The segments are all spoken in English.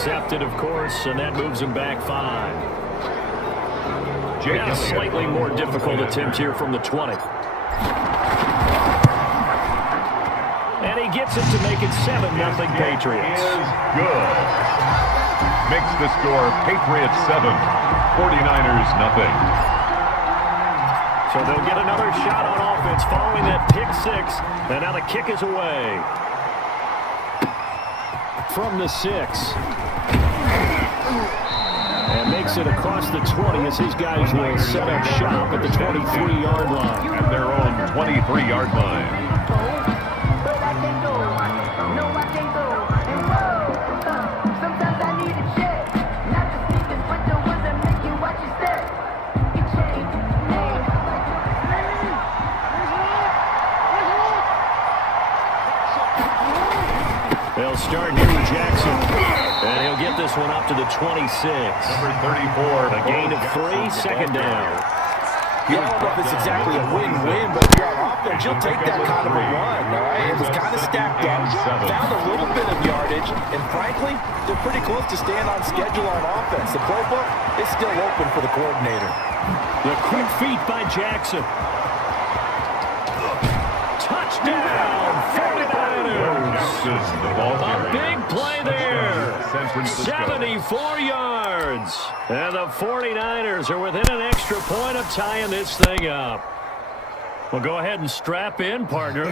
accepted, of course, and that moves him back 5. Now a slightly more difficult attempt here from the 20. And he gets it to make it 7-0 Patriots. Is good. Makes the score Patriots 7, 49ers nothing. So they'll get another shot on offense following that pick 6. And now the kick is away. From the 6. And makes it across the 20 as his guys will set up shop at the 23-yard line. At their own 23-yard line. They'll start here with Jackson. And he'll get this one up to the 26. Number 34. A gain of 3, second down. I don't know if it's exactly a win-win, but if you're on offense, you'll take that kind of a run, all right? It was kind of stacked up, found a little bit of yardage, and frankly, they're pretty close to staying on schedule on offense. The playbook is still open for the coordinator. The quick feet by Jackson. Touchdown, 49ers. A big play there. 74 yards. And the 49ers are within an extra point of tying this thing up. Well, go ahead and strap in, partner.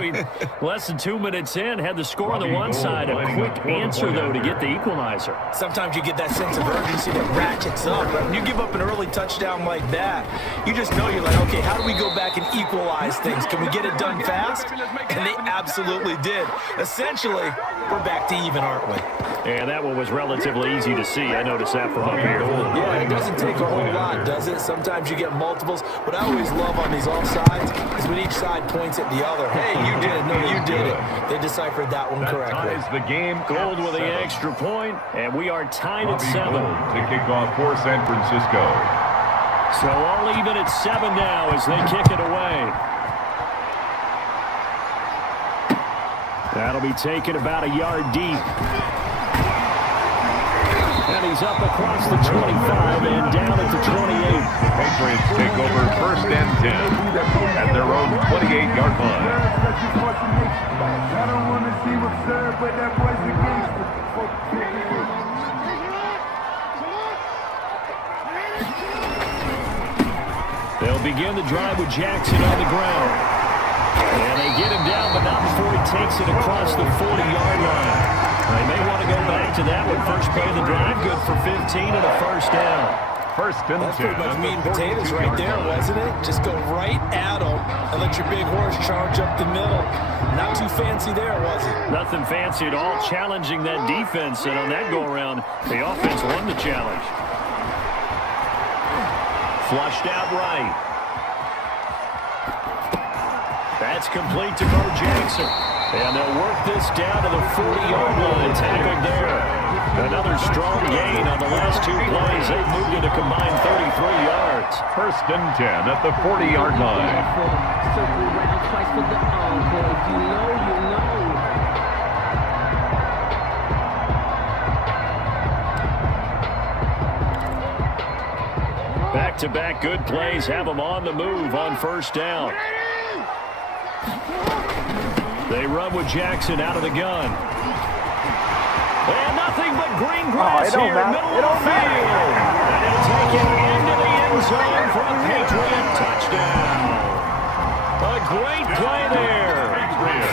Less than 2 minutes in, had the score on the one side. A quick answer, though, to get the equalizer. Sometimes you get that sense of urgency that ratchets up. Right? When you give up an early touchdown like that, you just know you're like, okay, how do we go back and equalize things? Can we get it done fast? And they absolutely did. Essentially, we're back to even, aren't we? And that one was relatively easy to see. I noticed that from up here. Yeah, it doesn't take a whole lot, does it? Sometimes you get multiples. What I always love on these offsides is when each side points at the other. Hey, you did it. No, you did it. They deciphered that one correctly. That ties the game. Gold with the extra point, and we are tied at 7. To kick off for San Francisco. So all even at 7 now as they kick it away. That'll be taken about a yard deep. And he's up across the 25 and down at the 28. Patriots take over 1st and 10 at their own 28-yard line. They'll begin the drive with Jackson on the ground. And they get him down, but not before he takes it across the 40-yard line. They may want to go back to that one. First play of the drive, good for 15 and a first down. 1st and 10. That's pretty much meat and potatoes right there, wasn't it? Just go right at them and let your big horse charge up the middle. Not too fancy there, was it? Nothing fancy at all, challenging that defense. And on that go-around, the offense won the challenge. Flushed out right. That's complete to Bo Jackson. And they'll work this down to the 40-yard line. Tackled there. Another strong gain on the last 2 plays. They've moved it a combined 33 yards. 1st and 10 at the 40-yard line. Circle round twice for the encore. You know. Back-to-back good plays have them on the move on 1st down. They run with Jackson out of the gun. And nothing but green grass here, middle of the field. And he'll take it into the end zone for a Patriot touchdown. A great play there.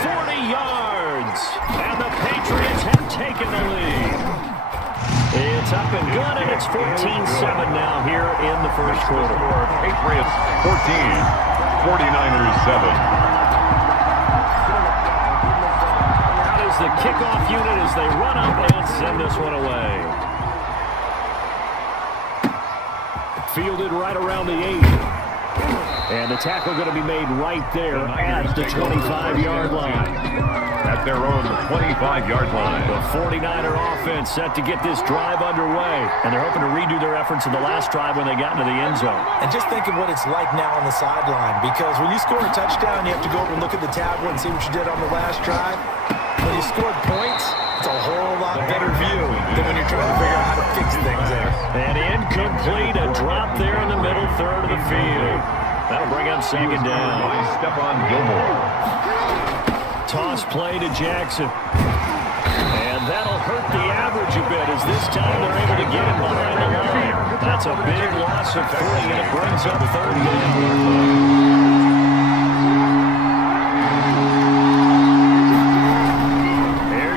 40 yards. And the Patriots have taken the lead. It's up and good, and it's 14-7 now here in the first quarter. Patriots 14, 49ers 7. The kickoff unit as they run up and send this one away. Fielded right around the 8. And the tackle going to be made right there at the 25-yard line. At their own 25-yard line. The 49er offense set to get this drive underway. And they're hoping to redo their efforts in the last drive when they got into the end zone. And just think of what it's like now on the sideline. Because when you score a touchdown, you have to go over and look at the tablet and see what you did on the last drive. When you scored points, It's a whole lot better view than when you're trying to figure out how to fix things there. And incomplete, a drop there in the middle third of the field. That'll bring up second down. By Stephon Gilmore. Toss play to Jackson. And that'll hurt the average a bit as this time they're able to get him behind the line. That's a big loss of 3, and it brings up third down.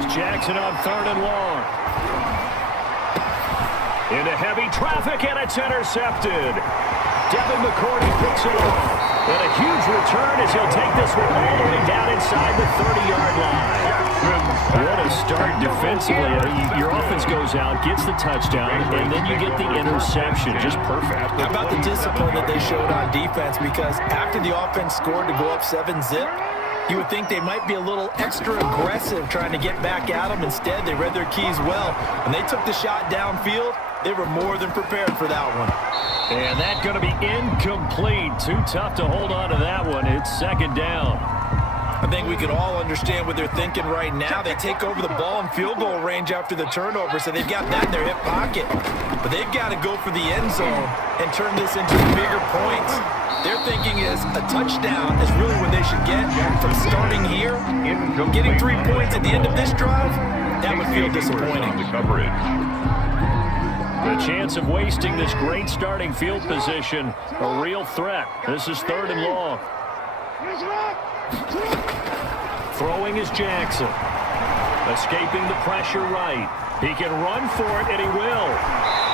Jackson on 3rd and long. Into heavy traffic, and it's intercepted. Devin McCourty picks it off. And a huge return as he'll take this one all the way down inside the 30-yard line. What a start defensively. Your offense goes out, gets the touchdown, and then you get the interception. Just perfect. How about the discipline that they showed on defense? Because after the offense scored to go up 7-zip, you would think they might be a little extra aggressive trying to get back at them. Instead, they read their keys well. When they took the shot downfield, they were more than prepared for that one. And that's going to be incomplete. Too tough to hold on to that one. It's second down. I think we can all understand what they're thinking right now. They take over the ball in field goal range after the turnover, so they've got that in their hip pocket. But they've got to go for the end zone and turn this into bigger points. Their thinking is a touchdown is really what they should get from starting here. Getting 3 points at the end of this drive, that would feel disappointing. The chance of wasting this great starting field position, a real threat. This is 3rd and long. Throwing is Jackson. Escaping the pressure right. He can run for it, and he will.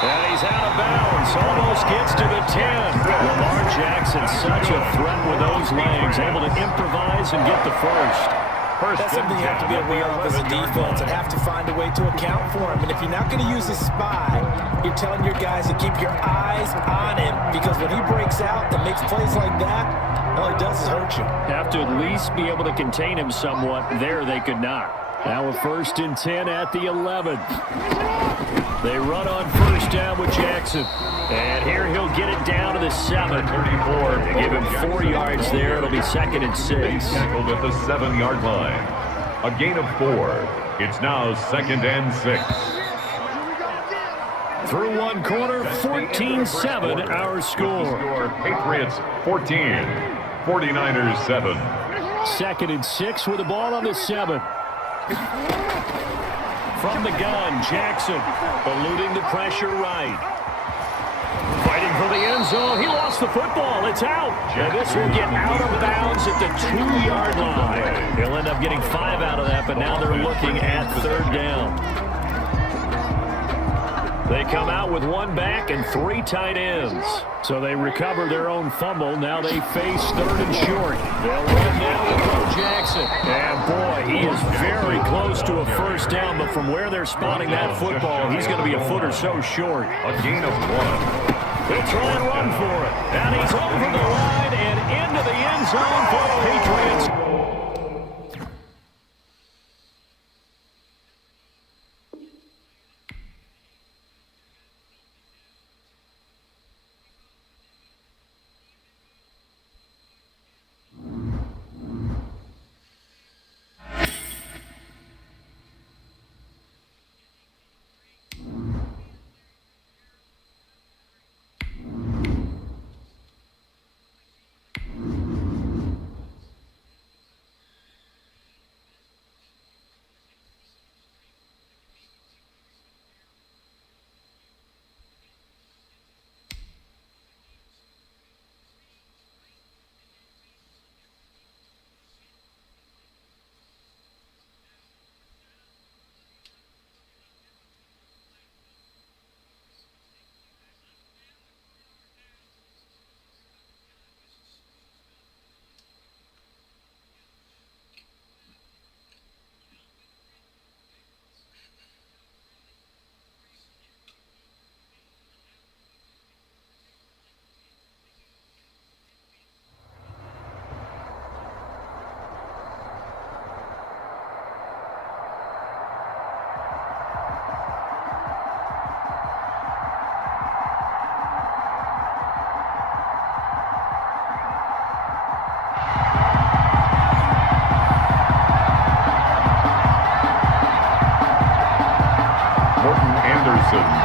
And he's out of bounds. Almost gets to the 10. Lamar Jackson, such a threat with those legs. Able to improvise and get the first. That's something you have to be aware of as a defense and have to find a way to account for him. And if you're not going to use a spy, you're telling your guys to keep your eyes on him. Because when he breaks out and makes plays like that, all he does is hurt you. Have to at least be able to contain him somewhat. There they could not. Now a 1st and 10 at the 11. They run on 1st down with Jackson. And here he'll get it down to the 7. 34. They give him 4 yards there. It'll be 2nd and 6. Tackled at the 7-yard line. A gain of 4. It's now 2nd and 6. Through one quarter, 14-7 our score. Patriots 14. 49ers 7. 2nd and 6 with the ball on the 7. From the gun, Jackson eluding the pressure right. Fighting for the end zone. He lost the football. It's out. And this will get out of bounds at the 2-yard line. He'll end up getting 5 out of that, but now they're looking at 3rd down. They come out with 1 back and 3 tight ends. So they recover their own fumble. Now they face 3rd and short. They'll run now with Bo Jackson. And boy, he is very close to a 1st down, but from where they're spotting that football, he's going to be a foot or so short. A gain of 1. They'll try and run for it. And he's over the line and into the end zone for the Patriots.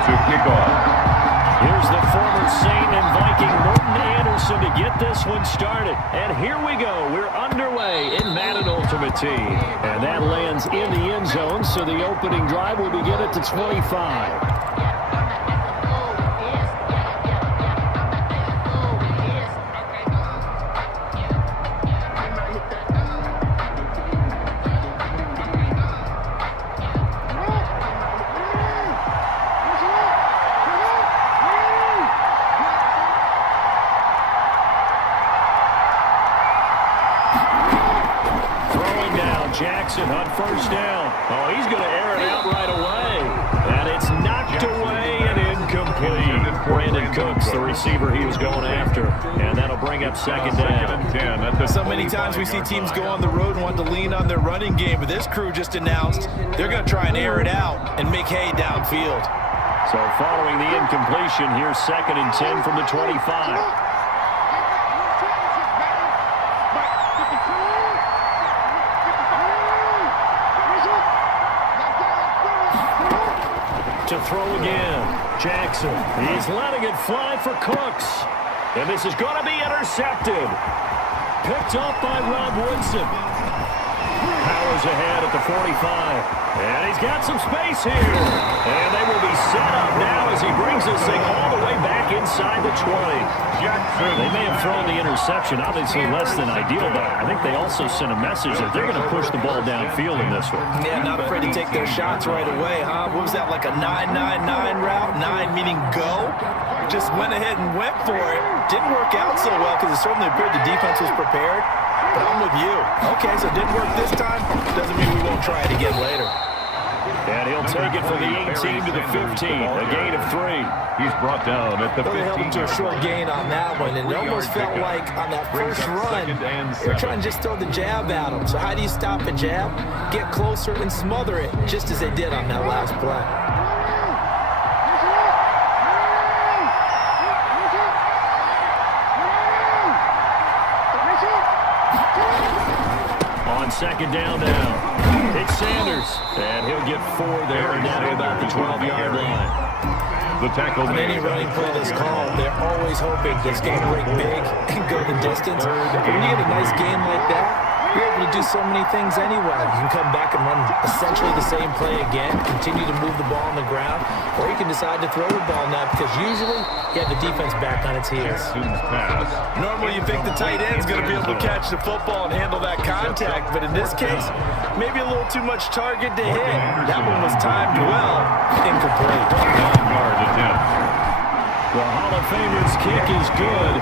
to kick off. Here's the former Saint and Viking Morton Anderson to get this one started. And here we go. We're underway in Madden Ultimate Team. And that lands in the end zone, so the opening drive will begin at the 25. Jackson on first down. Oh, he's going to air it out right away. And it's knocked away and incomplete. Brandon Cooks, the receiver he was going after. And that'll bring up second down. So many times we see teams go on the road and want to lean on their running game, but this crew just announced they're going to try and air it out and make hay downfield. So following the incompletion, here's second and 10 from the 25. To throw again. Jackson. He's letting it fly for Cooks. And this is going to be intercepted. Picked up by Rob Woodson. Powers ahead at the 45. And he's got some space here. And they will be set up now as he brings this thing all the way back inside the 20. They may have thrown the interception, obviously less than ideal, but I think they also sent a message that they're going to push the ball downfield in this one. Yeah, not afraid to take their shots right away, huh? What was that, like a 9-9-9 route? 9 meaning go? Just went ahead and went for it. Didn't work out so well because it certainly appeared the defense was prepared. But I'm with you. Okay, so it didn't work this time. Doesn't mean we won't try it again later. And he'll take it from the 18 to the 15, a gain of 3. He's brought down at the 15. They held him to a short gain on that one, and it almost felt like on that first run, they're trying to just throw the jab at him. So how do you stop a jab? Get closer and smother it, just as they did on that last play. On second down now. It's Sanders, and he'll get 4 there, and now about the 12-yard line. The tackle on any running play that's called, they're always hoping it's going to break big and go the distance. But when you get a nice game like that, you're able to do so many things anyway. You can come back and run essentially the same play again, continue to move the ball on the ground, or you can decide to throw the ball now because usually you have the defense back on its heels. Normally you think the tight end's going to be able to catch the football and handle that contact, but in this case, maybe a little too much target to hit. That one was timed well, incomplete. The Hall of Famer's kick is good.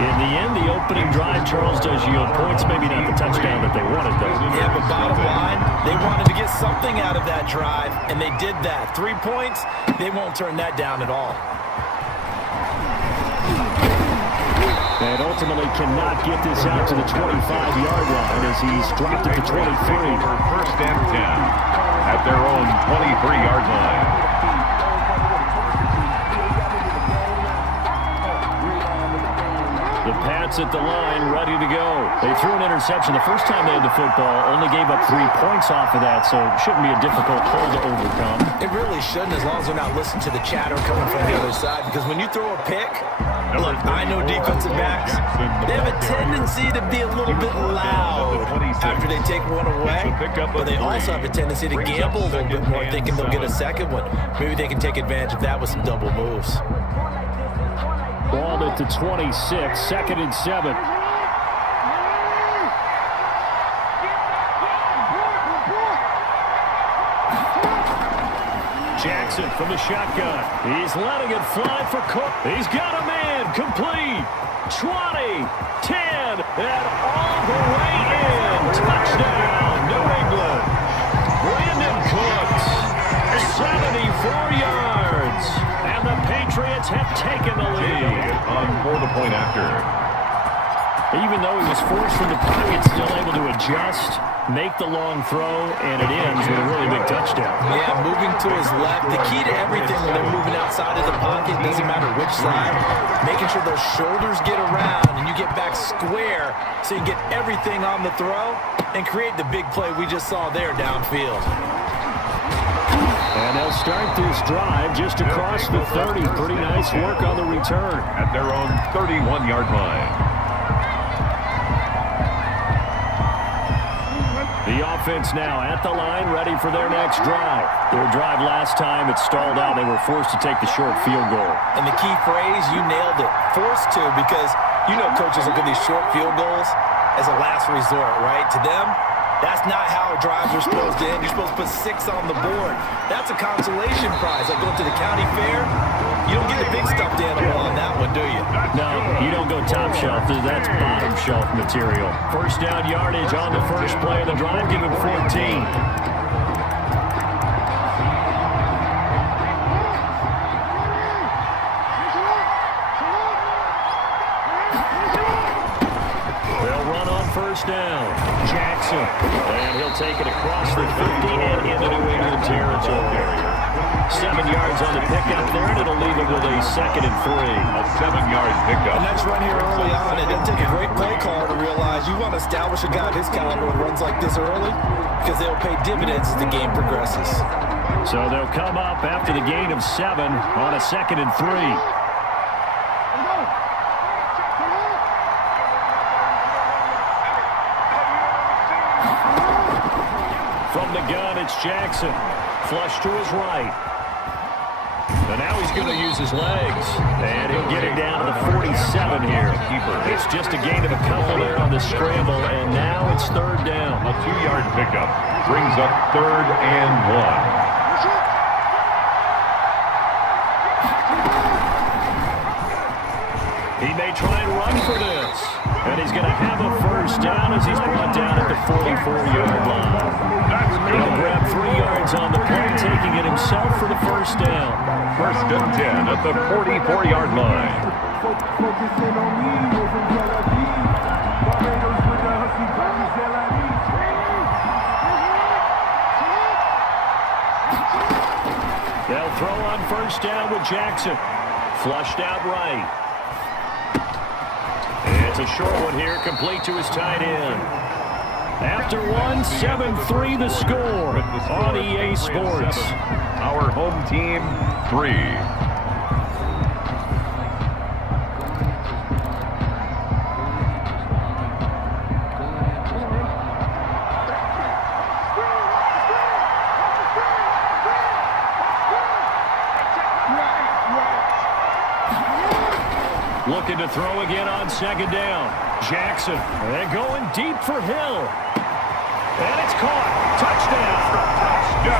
In the end, the opening drive, Charles, does yield points. Maybe not the touchdown that they wanted, though. Yeah, but bottom line, they wanted to get something out of that drive, and they did that. 3 points, they won't turn that down at all. And ultimately cannot get this out to the 25-yard line as he's dropped at the 23. First and 10 at their own 23-yard line. The Pats at the line, ready to go. They threw an interception the first time they had the football, only gave up 3 points off of that, so it shouldn't be a difficult hole to overcome. It really shouldn't, as long as they're not listening to the chatter coming from the other side, because when you throw a pick, look, I know defensive backs, they have a tendency to be a little bit loud after they take one away, but they also have a tendency to gamble a little bit more, thinking they'll get a second one. Maybe they can take advantage of that with some double moves. Ball at the 26, second and 7. Jackson from the shotgun. He's letting it fly for Cook. He's got a man. Complete. 20, 10, and all the way in. Touchdown, New England. Brandon Cooks, 74 yards. And the Patriots have taken the lead. For the point after. Even though he was forced from the pocket, still able to adjust, make the long throw, and it ends with a really big touchdown. Yeah, moving to his left. The key to everything when they're moving outside of the pocket, doesn't matter which side, making sure those shoulders get around and you get back square so you get everything on the throw and create the big play we just saw there downfield. And they'll start this drive just across the 30. Pretty nice work on the return. At their own 31-yard line. The offense now at the line, ready for their next drive. Their drive last time, it stalled out. They were forced to take the short field goal. And the key phrase, you nailed it. Forced to, because you know coaches look at these short field goals as a last resort, right? To them, that's not how drives are supposed to end. You're supposed to put 6 on the board. That's a consolation prize. Like going to the county fair, you don't get the big stuffed animal on that one, do you? No, you don't go top shelf. That's bottom shelf material. First down yardage on the first play of the drive. Give him 14. First down, Jackson, and he'll take it across the 50 and into New England territory. 7 yards on the pickup there, and it'll leave it with a 2nd and 3. A 7-yard pickup. And that's run here early on. It doesn't take a great play caller to realize you want to establish a guy of his caliber with runs like this early, because they'll pay dividends as the game progresses. So they'll come up after the gain of 7 on a 2nd and 3. From the gun, it's Jackson. Flush to his right. And now he's going to use his legs. And he'll get it down to the 47 here. It's just a gain of a couple there on the scramble, and now it's 3rd down. A 2-yard pickup brings up 3rd and 1. He may try and run for this. And he's going to have a first down as he's brought down at the 44-yard line. He'll grab 3 yards on the play, taking it himself for the first down. 1st and 10 at the 44-yard line. They'll throw on first down with Jackson. Flushed out right. It's a short one here, complete to his tight end. After 1, 7-3 the score on EA Sports. Our home team, 3. Looking to throw again on 2nd down. Jackson, and going deep for Hill. And it's caught. Touchdown.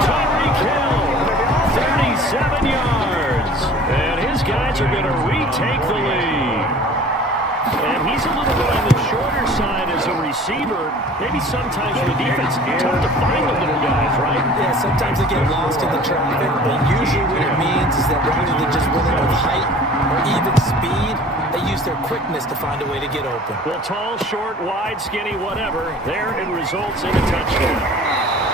Tyreek Hill, 37 yards. And his guys are going to retake the lead. And he's a little bit on the shorter side as a receiver. Maybe sometimes for the defense, it's tough to find the little guys, right? Yeah, sometimes they get lost in the traffic, but usually what it means is that rather than just winning with height or even speed, they use their quickness to find a way to get open. Well, tall, short, wide, skinny, whatever, there it results in a touchdown.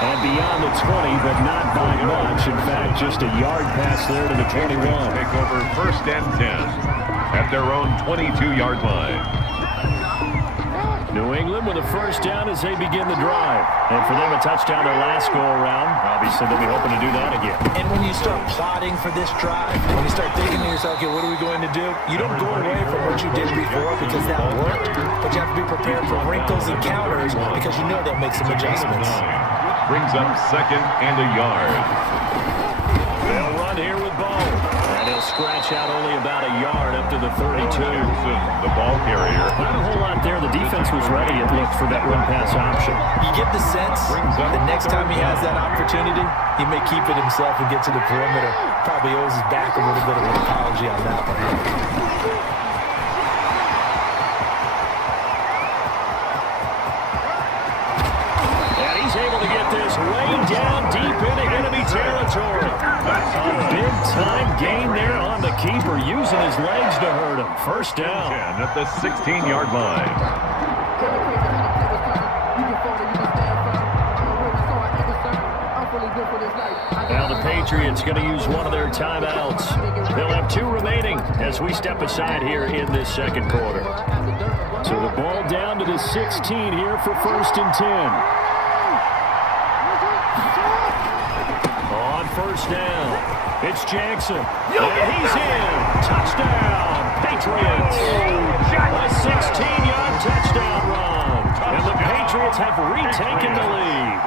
And beyond the 20, but not by much. In fact, just a yard pass there to the 21. Take over 1st and 10 at their own 22-yard line. New England with a first down as they begin the drive. And for them, a touchdown their last go-around. Obviously, they'll be hoping to do that again. And when you start plotting for this drive, when you start thinking to yourself, okay, what are we going to do? You don't go away from what you did before because that worked, but you have to be prepared for wrinkles and counters because you know they'll make some adjustments. Brings up 2nd and a yard. They'll run here with Ball. And he'll scratch out only about a yard up to the 32. The ball carrier. Not a whole lot there. The defense was ready, it looked, for that run-pass option. You get the sense the next time he has that opportunity, he may keep it himself and get to the perimeter. Probably owes his back a little bit of an apology on that one. Able to get this way down deep into enemy territory. A big-time gain there on the keeper, using his legs to hurt him. First down. 10 at the 16-yard line. Now the Patriots going to use one of their timeouts. They'll have 2 remaining as we step aside here in this 2nd quarter. So the ball down to the 16 here for 1st and 10. first down. It's Jackson. And he's in. Touchdown, Patriots. A 16-yard touchdown run. And the Patriots have retaken the lead.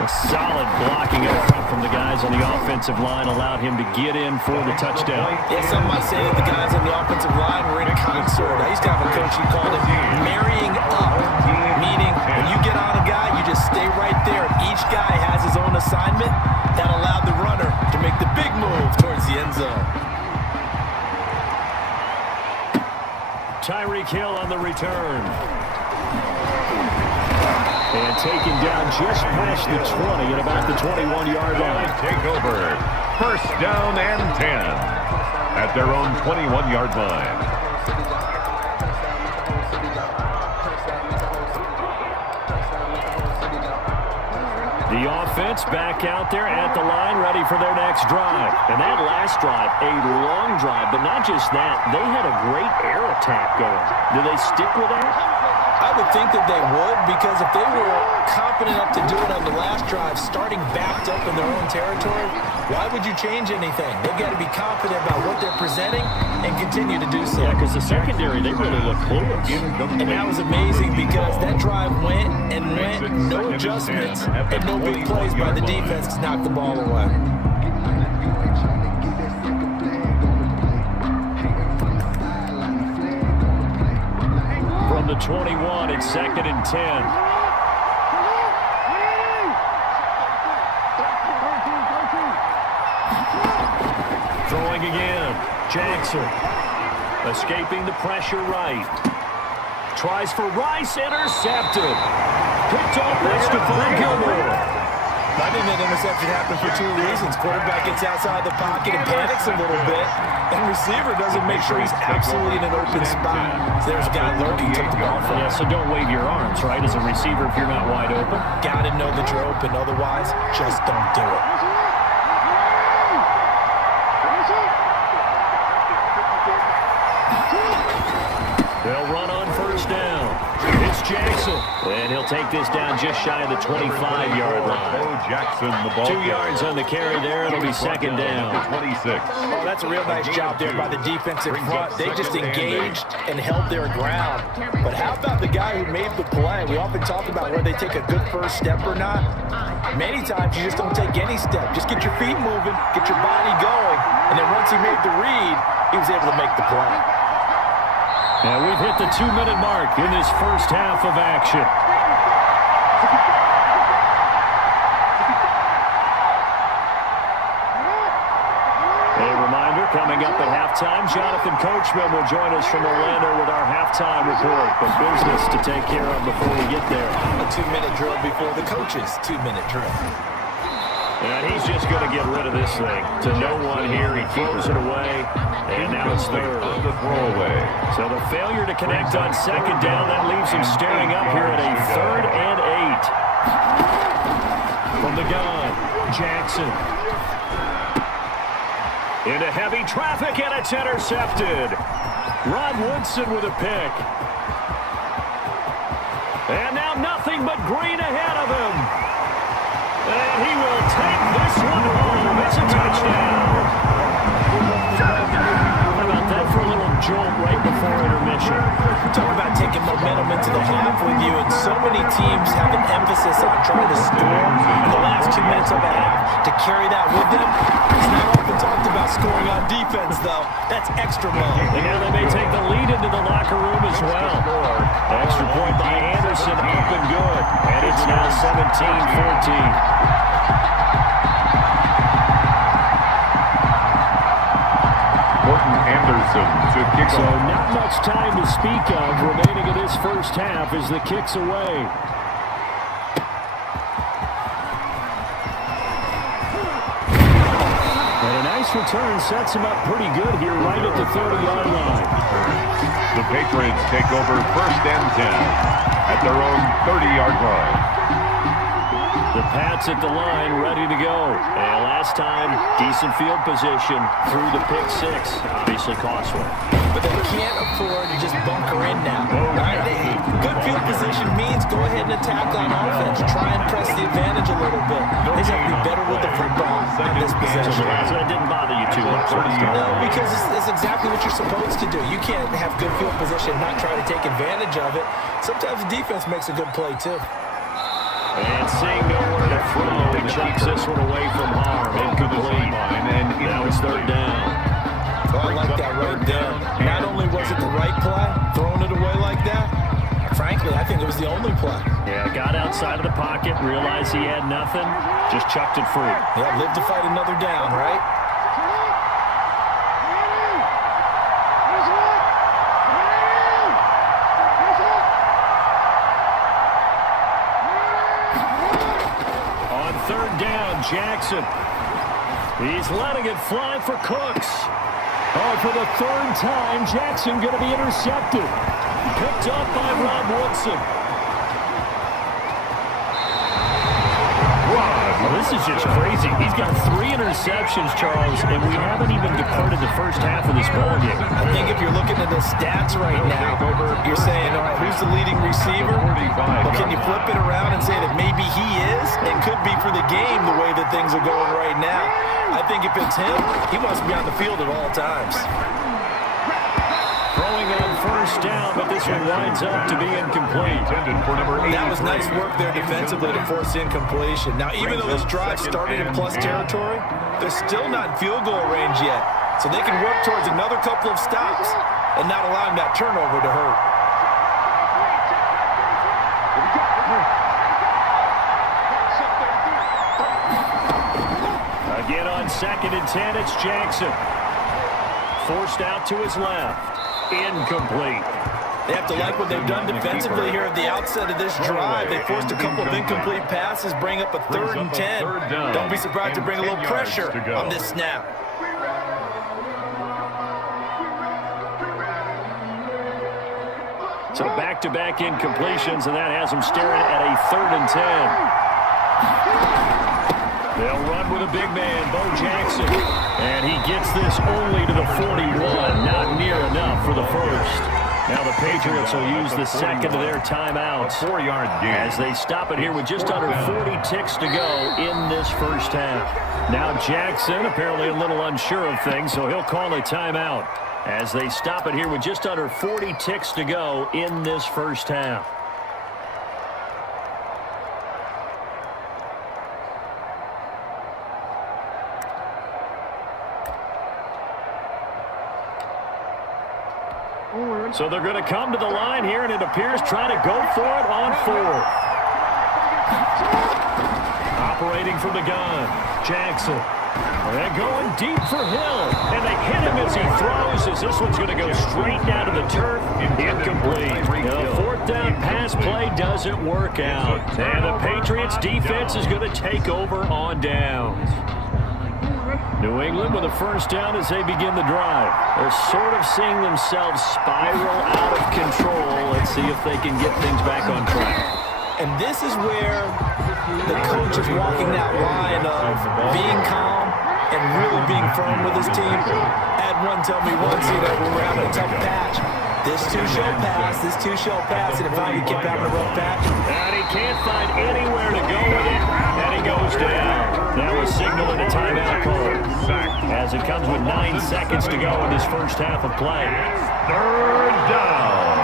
A solid blocking up front from the guys on the offensive line allowed him to get in for the touchdown. Yeah, some might say that the guys on the offensive line were in concert. I used to have a coach who called it marrying up, meaning when you get on a guy, you just stay right there. Each guy has his own assignment. That allowed the runner to make the big move towards the end zone. Tyreek Hill on the return. And taken down just past the 20 at about the 21-yard line. Take over. First down and 10 at their own 21-yard line. The offense back out there at the line, ready for their next drive. And that last drive, a long drive, but not just that. They had a great air attack going. Do they stick with that? I would think that they would, because if they were confident enough to do it on the last drive, starting backed up in their own territory, why would you change anything? They've got to be confident about what they're presenting and continue to do so. Yeah, because the secondary, they really look clueless. And that was amazing because that drive went and went, no adjustments, and no big plays by the defense to knock the ball away. From the 21, it's 2nd and 10. Throwing again. Jackson. Escaping the pressure right. Tries for Rice. Intercepted. Picked off by Stephon Gilmore. I think that interception happened for two reasons. Quarterback gets outside the pocket and panics a little bit, and receiver doesn't make sure he's absolutely in an open spot. So there's a guy lurking, took the ball from him. Yeah, so don't wave your arms, right, as a receiver if you're not wide open. Got to know that you're open. Otherwise, just don't do it. They'll run on first down. It's Jackson. And he'll take this down just shy of the 25-yard line. Jackson, the ball 2 yards on the carry there. It'll be 2nd down. 26. Oh, that's a real nice job there by the defensive front. They just engaged and held their ground. But how about the guy who made the play? We often talk about whether they take a good first step or not. Many times you just don't take any step. Just get your feet moving, get your body going, and then once he made the read, he was able to make the play. And we've hit the 2-minute mark in this first half of action. A reminder, coming up at halftime, Jonathan Coachman will join us from Orlando with our halftime report. But business to take care of before we get there. A 2-minute drill before the coach's 2-minute drill. And he's just going to get rid of this thing. To no one here, he throws it away, and now it's third. The throwaway. So the failure to connect on 2nd down, that leaves him staring up here at a 3rd and 8. From the gun, Jackson. Into heavy traffic, and it's intercepted. Rod Woodson with a pick. And now nothing but green ahead of him. And he will take this one home. It's a touchdown. How about that for a little jolt right before intermission? Talk about taking momentum into the half with you, and so many teams have an emphasis on trying to score in the last 2 minutes of a half. To carry that with them, it's not often talked about scoring on defense, though. That's extra mode. And they may take the lead into the locker room as well. Extra point by Anderson, up and good. And it's now 17-14. Anderson to kick So off. not much time to speak of remaining in this first half as the kick's away. And a nice return sets him up pretty good here right at the 30-yard line. The Patriots take over 1st and 10 at their own 30-yard line. The Pats at the line, ready to go. And last time, decent field position through the pick 6. Obviously costly. But they can't afford to just bunker in now. Right? Good field position means go ahead and attack on offense. Try and press the advantage a little bit. They just have to be better with the football on this possession. So it didn't bother you too much. No, because it's exactly what you're supposed to do. You can't have good field position and not try to take advantage of it. Sometimes the defense makes a good play, too. And seeing nowhere to throw, he chucks this one away from harm. Incomplete. And now it's third down. Oh, I like that right there. Not only was it the right play, throwing it away like that, frankly, I think it was the only play. Yeah, got outside of the pocket, realized he had nothing, just chucked it free. Yeah, live to fight another down, right? On third down, Jackson. He's letting it fly for Cooks. Oh, for the third time, Jackson going to be intercepted. Picked up by Rob Woodson. Well, this is just crazy. He's got 3 interceptions, Charles, and we haven't even departed the first half of this ballgame. I think if you're looking at the stats right now, you're saying, all right, who's the leading receiver? But can you flip it around and say that maybe he is and could be for the game the way that things are going right now? I think if it's him, he must be on the field at all times. Throwing on first down, but this one winds up to be incomplete. That was nice work there defensively to force incompletion. Now, even though this drive started in plus territory, they're still not in field goal range yet. So they can work towards another couple of stops and not allowing that turnover to hurt. Again on 2nd and 10, it's Jackson. Forced out to his left. Incomplete. They have to like what they've done defensively here at the outset of this drive. They forced a couple of incomplete passes, bring up a 3rd and 10. Don't be surprised to bring a little pressure on this snap. So back-to-back incompletions, and that has them staring at a 3rd and 10. They'll run with a big man, Bo Jackson. And he gets this only to the 41. Not near enough for the first. Now the Patriots will use the second of their timeouts. 4-yard gain. As they stop it here with just under 40 ticks to go in this first half. Now Jackson apparently a little unsure of things, so he'll call a timeout. As they stop it here with just under 40 ticks to go in this first half. So they're going to come to the line here, and it appears trying to go for it on 4th. Operating from the gun, Jackson. They're going deep for Hill, and they hit him as he throws, as this one's going to go straight down to the turf. Incomplete. The 4th down pass play doesn't work out. And the Patriots defense is going to take over on downs. New England with a first down as they begin the drive. They're sort of seeing themselves spiral out of control. Let's see if they can get things back on track. And this is where the coach is walking that line of being calm and really being firm with his team. I had one tell me once, when we're having a tough patch, this too shall pass, and if I keep having a rough patch. And he can't find anywhere to go with it, and he goes down. That was signaling a timeout call. As it comes with 9 seconds to go in this first half of play. 3rd down.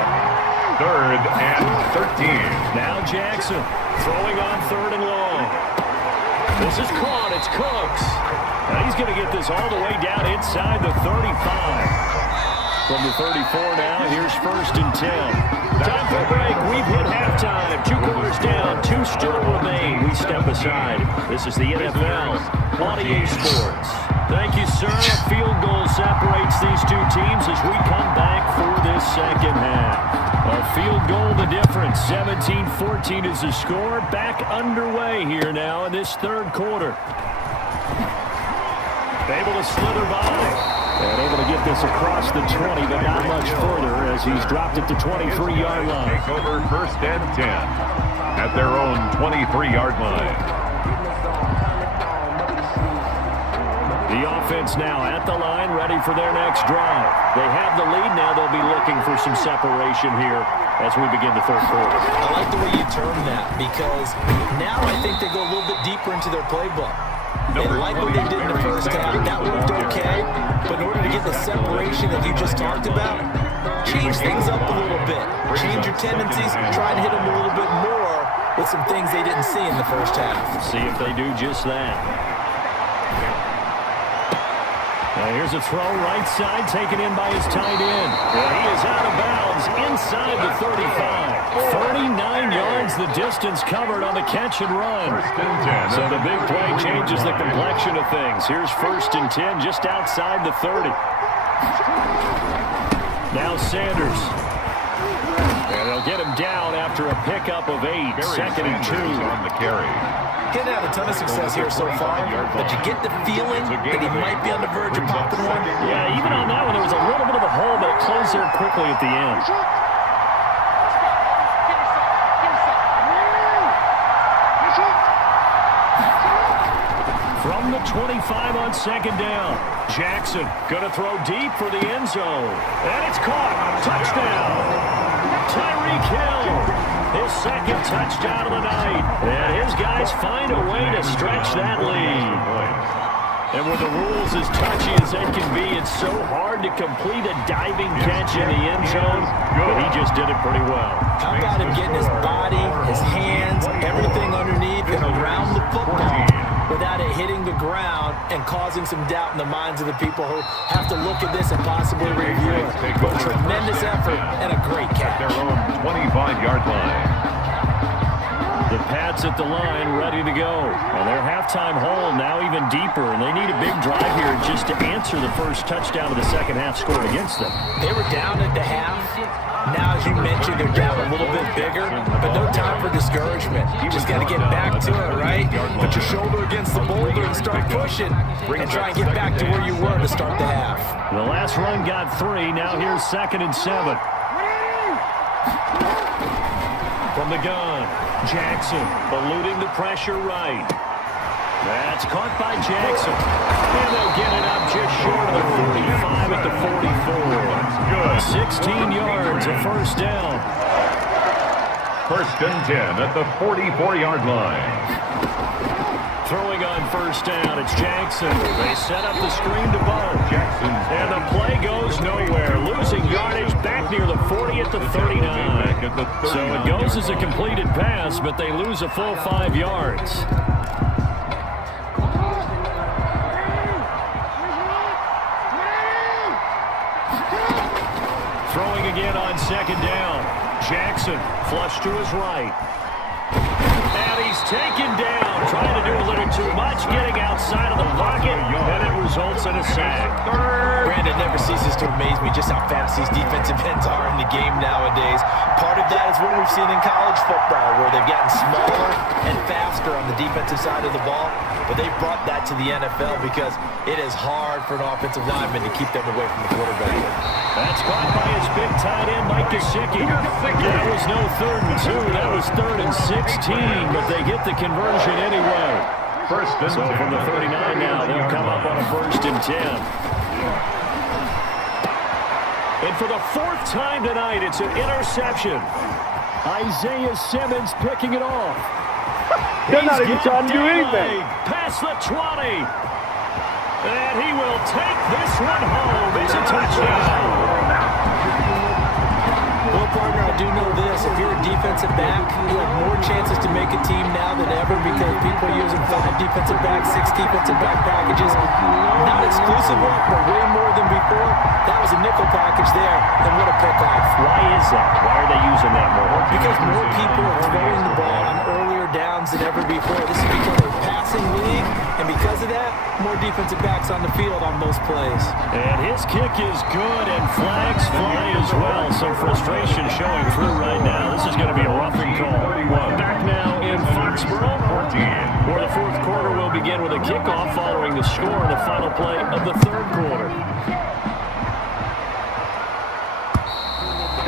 3rd and 13. Now Jackson throwing on 3rd and long. This is caught. It's Cooks. Now he's going to get this all the way down inside the 35. From the 34 now, here's 1st and 10. Time for a break. We've hit halftime. 2 quarters down. 2 still remain. We step aside. This is the NFL on EA Sports. Thank you, sir. A field goal separates these 2 teams as we come back for this second half. A field goal the difference. 17-14 is the score. Back underway here now in this 3rd quarter. Able to slither by. And able to get this across the 20, but not much further as he's dropped it to 23-yard line. Take over 1st and 10 at their own 23-yard line. The offense now at the line, ready for their next drive. They have the lead now. They'll be looking for some separation here as we begin the 3rd quarter. I like the way you term that because now I think they go a little bit deeper into their playbook. They like what they did in the first half. That worked okay. But in order to get the separation that you just talked about, change things up a little bit. Change your tendencies. Try and hit them a little bit more with some things they didn't see in the first half. See if they do just that. Now here's a throw right side taken in by his tight end. And he is out of bounds inside the 35. 39 yards the distance covered on the catch and run. So the big play changes the complexion of things. Here's 1st and 10 just outside the 30. Now Sanders. And they'll get him down after a pickup of 8. 2nd and 2 on the carry. Getting out a ton of success here so far, but you get the feeling that he might be on the verge of popping one. Yeah, even on that one, there was a little bit of a hole, but it closed there quickly at the end. From the 25 on 2nd down, Jackson going to throw deep for the end zone. And it's caught. Touchdown. Tyreek Hill. His 2nd touchdown of the night. And his guys find a way to stretch that lead. And with the rules as touchy as they can be, it's so hard to complete a diving catch in the end zone. But he just did it pretty well. How about him getting his body, his hands, everything underneath and around the football without it hitting the ground and causing some doubt in the minds of the people who have to look at this and possibly review it. But tremendous effort and a great catch. Their own 25-yard line. The Pats at the line ready to go. And their halftime hole now even deeper. And they need a big drive here just to answer the first touchdown of the second half scored against them. They were down at the half. Now, as you mentioned, they're down a little bit bigger, but no time for discouragement. You just got to get back to it, right? Put your shoulder against the boulder and start pushing and try and get back to where you were to start the half. The last run got 3. Now here's 2nd and 7. From the gun, Jackson eluding the pressure right. That's caught by Jackson. And they'll get it up just short of the 45 at the 44. 16 yards, a 1st down. 1st and 10 at the 44-yard line. Throwing on 1st down, it's Jackson. They set up the screen to Bo. Jackson. And the play goes nowhere. Losing yardage back near the 40 at the 39. So it goes as a completed pass, but they lose a full 5 yards. Throwing again on 2nd down. Jackson flush to his right. And he's taken down. Trying to do a little too much. Getting outside of the pocket. And it results in a sack. Brandon, never ceases to amaze me just how fast these defensive ends are in the game nowadays. Part of that is what we've seen in college football, where they've gotten smaller and faster on the defensive side of the ball. But they brought that to the NFL because it is hard for an offensive lineman to keep them away from the quarterback. That's caught by his big tight end, Mike Gesicki. That was no 3rd and 2. That was 3rd and 16, but they get the conversion anyway. 1st and 10. So from the 39 now, they'll come up on a 1st and 10. And for the 4th time tonight, it's an interception. Isaiah Simmons picking it off. They're not even trying to do anything. Past the 20. And he will take this one home. It's a touchdown. Well, partner, I do know this. If you're a defensive back, you have more chances to make a team now than ever because people are using 5 defensive backs, 6 defensive back packages. Not exclusively, but way more than before. That was a nickel package there, and what a pickoff. Why is that? Why are they using that more? Because more people are throwing the ball on earlier downs than ever before. This has become a passing league, and because of that, more defensive backs on the field on most plays. And his kick is good, and flags fly as well. Some frustration showing through right now. This is going to be a roughing call. Back now in Foxborough, where the 4th quarter will begin with a kickoff following the score in the final play of the 3rd quarter.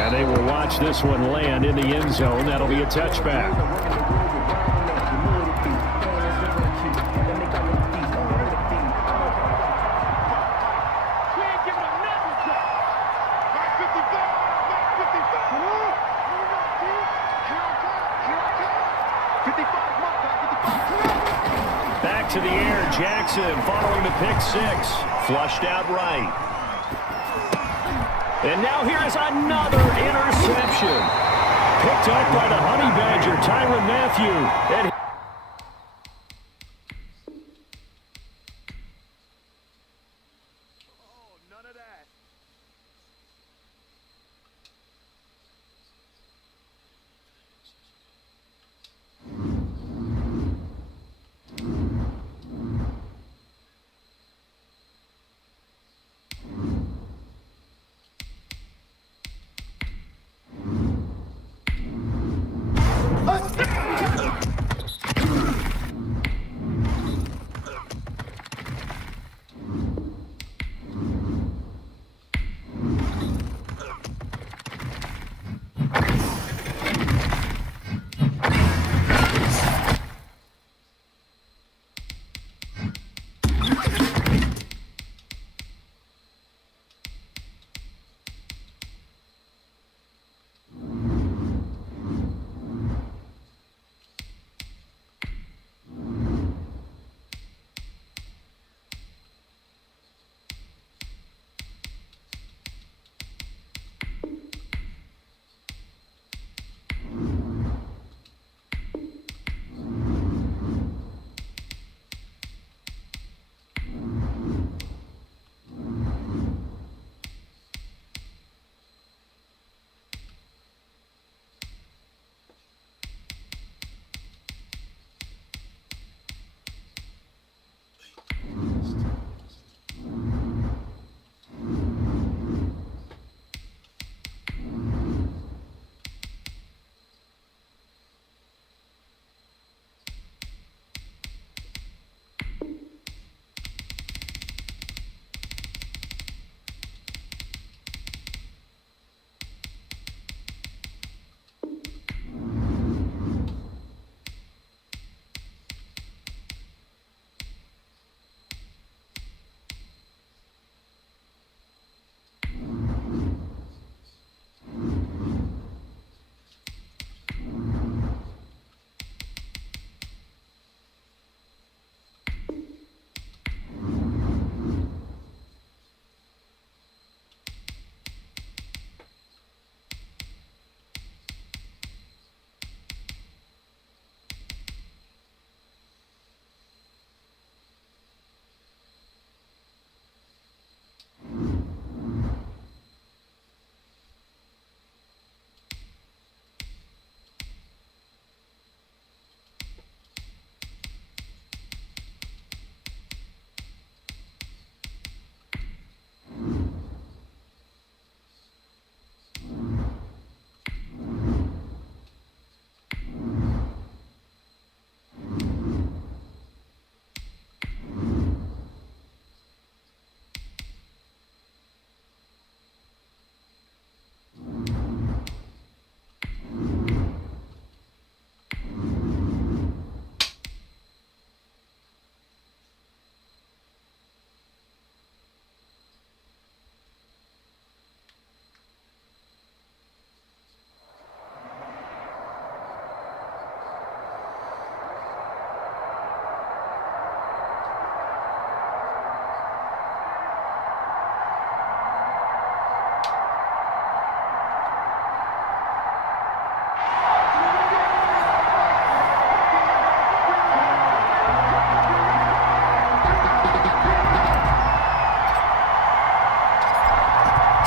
And they will watch this one land in the end zone. That'll be a touchback. Back back to the air. Jackson following the pick six. Flushed out right. And now here is another interception. Picked up by the Honey Badger, Tyrann Mathieu. And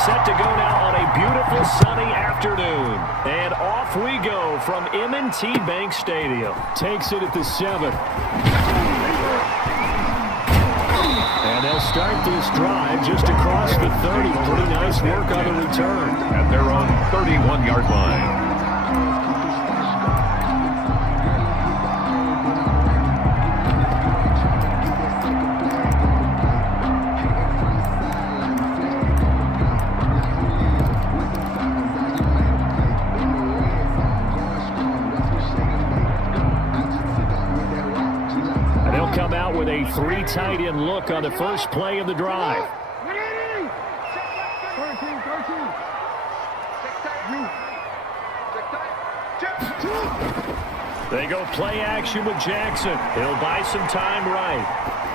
set to go now on a beautiful sunny afternoon. And off we go from M&T Bank Stadium. Takes it at the 7. And they'll start this drive just across the 30. Pretty nice work on the return. At their own 31-yard line. Come out with a 3 tight end look on the first play of the drive. They go play action with Jackson. He'll buy some time right.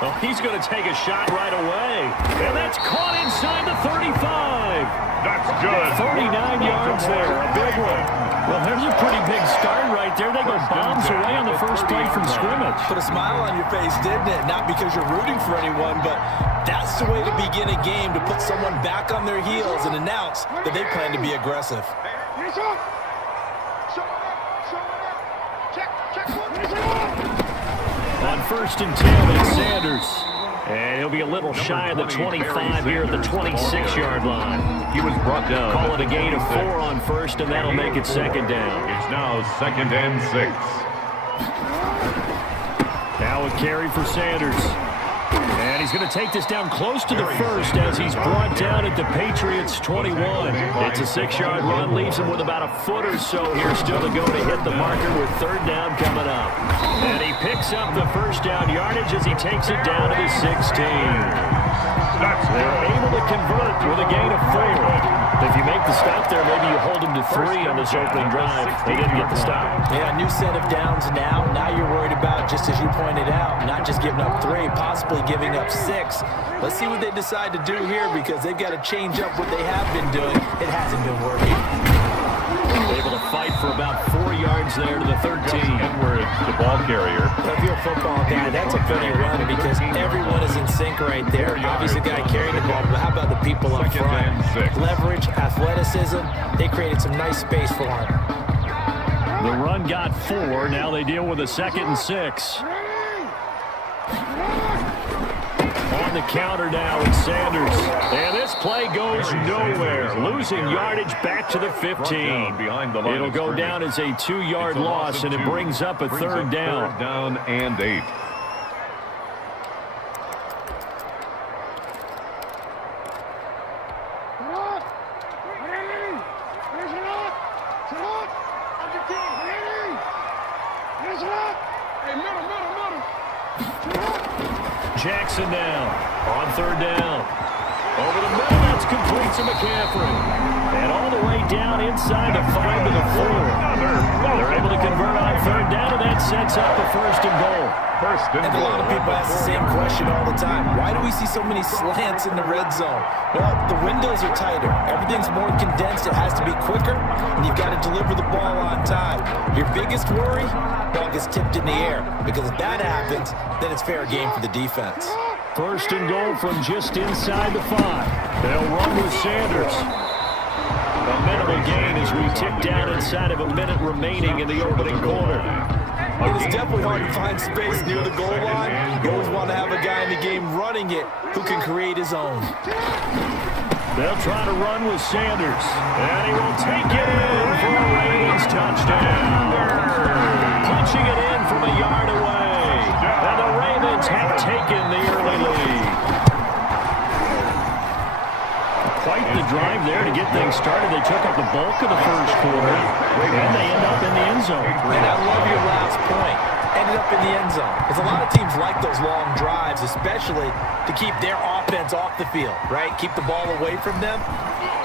Oh, he's going to take a shot right away. And that's caught inside the 35. That's good. 39 yards there, a big one. Well, there's a pretty big start right there. They go bombs away on the first play from scrimmage. Put a smile on your face, didn't it? Not because you're rooting for anyone, but that's the way to begin a game, to put someone back on their heels and announce that they plan to be aggressive. On 1st and 10, it's Sanders. And he'll be a little shy of the 25 here at the 26-yard line. He was brought down. Call it a gain of 4 on 1st, and that'll make it 2nd down. It's now 2nd and 6. Now a carry for Sanders. And he's going to take this down close to the 1st as he's brought down at the Patriots' 21. It's a 6-yard run, leaves him with about a foot or so here still to go to hit the marker with 3rd down coming up. And he picks up the 1st down yardage as he takes it down to the 16. They're able to convert with a gain of 4. If you make the stop there, maybe you hold them to 3 on this opening drive. They didn't get the stop. Yeah, new set of downs now. Now you're worried about, just as you pointed out, not just giving up 3, possibly giving up 6. Let's see what they decide to do here, because they've got to change up what they have been doing. It hasn't been working. Able to fight for about 4 yards there to the 13. Edwards, the ball carrier. If you're a football guy, that's a funny run because everyone is in sync right there. Obviously, the guy carrying the ball, but how about the people up front? Leverage, athleticism, they created some nice space for him. The run got 4. Now they deal with a 2nd and 6. On the counter now with Sanders. And this play goes nowhere. Losing yardage back to the 15. It'll go down as a 2-yard loss, and it brings up a 3rd down. 3rd down and 8. Jackson now on 3rd down. Over the middle, that's complete to McCaffrey. And all the way down inside the 5 to the 4. They're able to convert on 3rd down, and that sets up a 1st and goal. And a lot of people ask the same question all the time. Why do we see so many slants in the red zone? Well, the windows are tighter. Everything's more condensed. It has to be quicker, and you've got to deliver the ball on time. Your biggest worry? Ball gets tipped in the air, because if that happens, then it's fair game for the defense. 1st and goal from just inside the 5. They'll run with Sanders. A minimal gain as we tick down inside of a minute remaining in the opening quarter. It is definitely hard to find space near the goal line. You always want to have a guy in the game running it who can create his own. They'll try to run with Sanders. And he will take it in for a Ravens touchdown. Punching it in from a yard away. And the Ravens have taken the early lead. Quite the drive there to get things started. They took up the bulk of the 1st quarter, and they end up in the end zone. And I love your last point. Ended up in the end zone. Because a lot of teams like those long drives, especially to keep their offense off the field, right? Keep the ball away from them.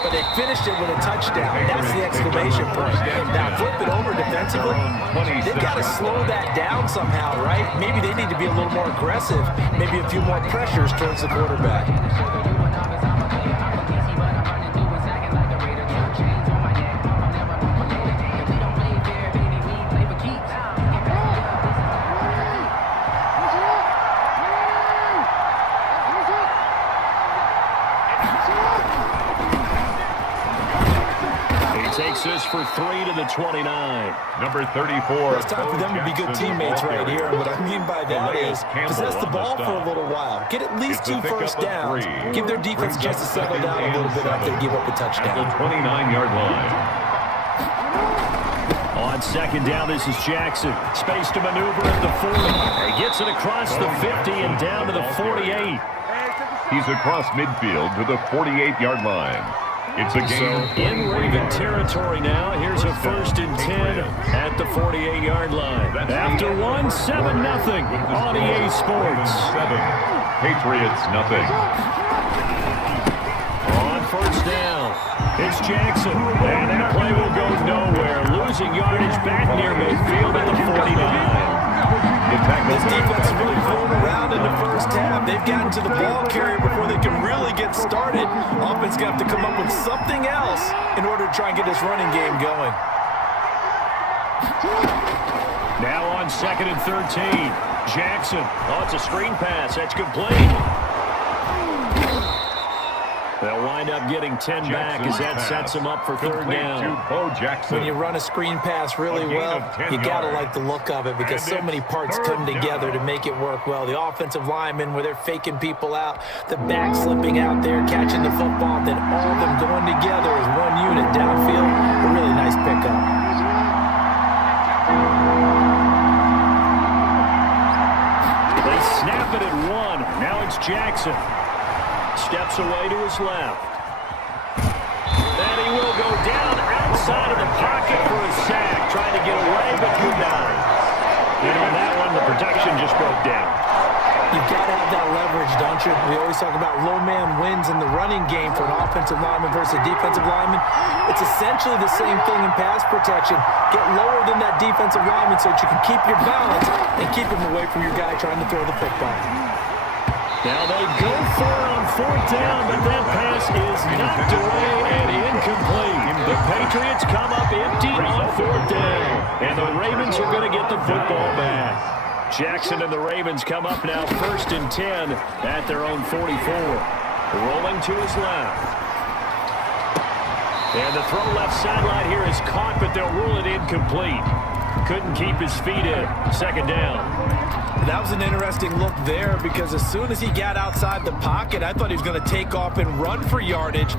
But they finished it with a touchdown. That's the exclamation point. Now flip it over defensively. They've got to slow that down somehow, right? Maybe they need to be a little more aggressive. Maybe a few more pressures towards the quarterback. Takes this for 3 to the 29. Number 34. It's time for them to be good teammates right here. What I mean by that is possess the ball for a little while. Get at least 2 first downs. Give their defense a chance to settle down a little bit after they give up a touchdown. At the 29-yard line. On 2nd down, this is Jackson. Space to maneuver at the 40. He gets it across the 50 and down to the 48. He's across midfield to the 48-yard line. It's a game. So in Raven territory now. Here's a 1st and 10 at the 48-yard line. After 1, 7-0 on EA Sports. 7. Patriots nothing. On first down. It's Jackson, and that play will go nowhere. Losing yardage back near midfield at the 49. This defense is really thrown around in the first half. They've gotten to the ball carrier before they can really get started. Offense going to have to come up with something else in order to try and get this running game going. Now on 2nd and 13. Jackson. Oh, it's a screen pass. That's complete. They'll wind up getting 10 back as that sets them up for third down. When you run a screen pass really well, you got to like the look of it because so many parts come together to make it work well. The offensive linemen where they're faking people out, the back slipping out there, catching the football, then all of them going together as one unit downfield. A really nice pickup. They snap it at 1. Now it's Jackson. Steps away to his left. And he will go down outside of the pocket for a sack. Trying to get away, but could not. And on that one, the protection just broke down. You've got to have that leverage, don't you? We always talk about low man wins in the running game for an offensive lineman versus a defensive lineman. It's essentially the same thing in pass protection. Get lower than that defensive lineman so that you can keep your balance and keep him away from your guy trying to throw the football. Now they go for it on 4th down, but that pass is knocked away and incomplete. The Patriots come up empty on 4th down, and the Ravens are going to get the football back. Jackson and the Ravens come up now 1st and 10 at their own 44. Rolling to his left. And the throw left sideline here is caught, but they'll rule it incomplete. Couldn't keep his feet in. 2nd down. That was an interesting look there because as soon as he got outside the pocket, I thought he was going to take off and run for yardage.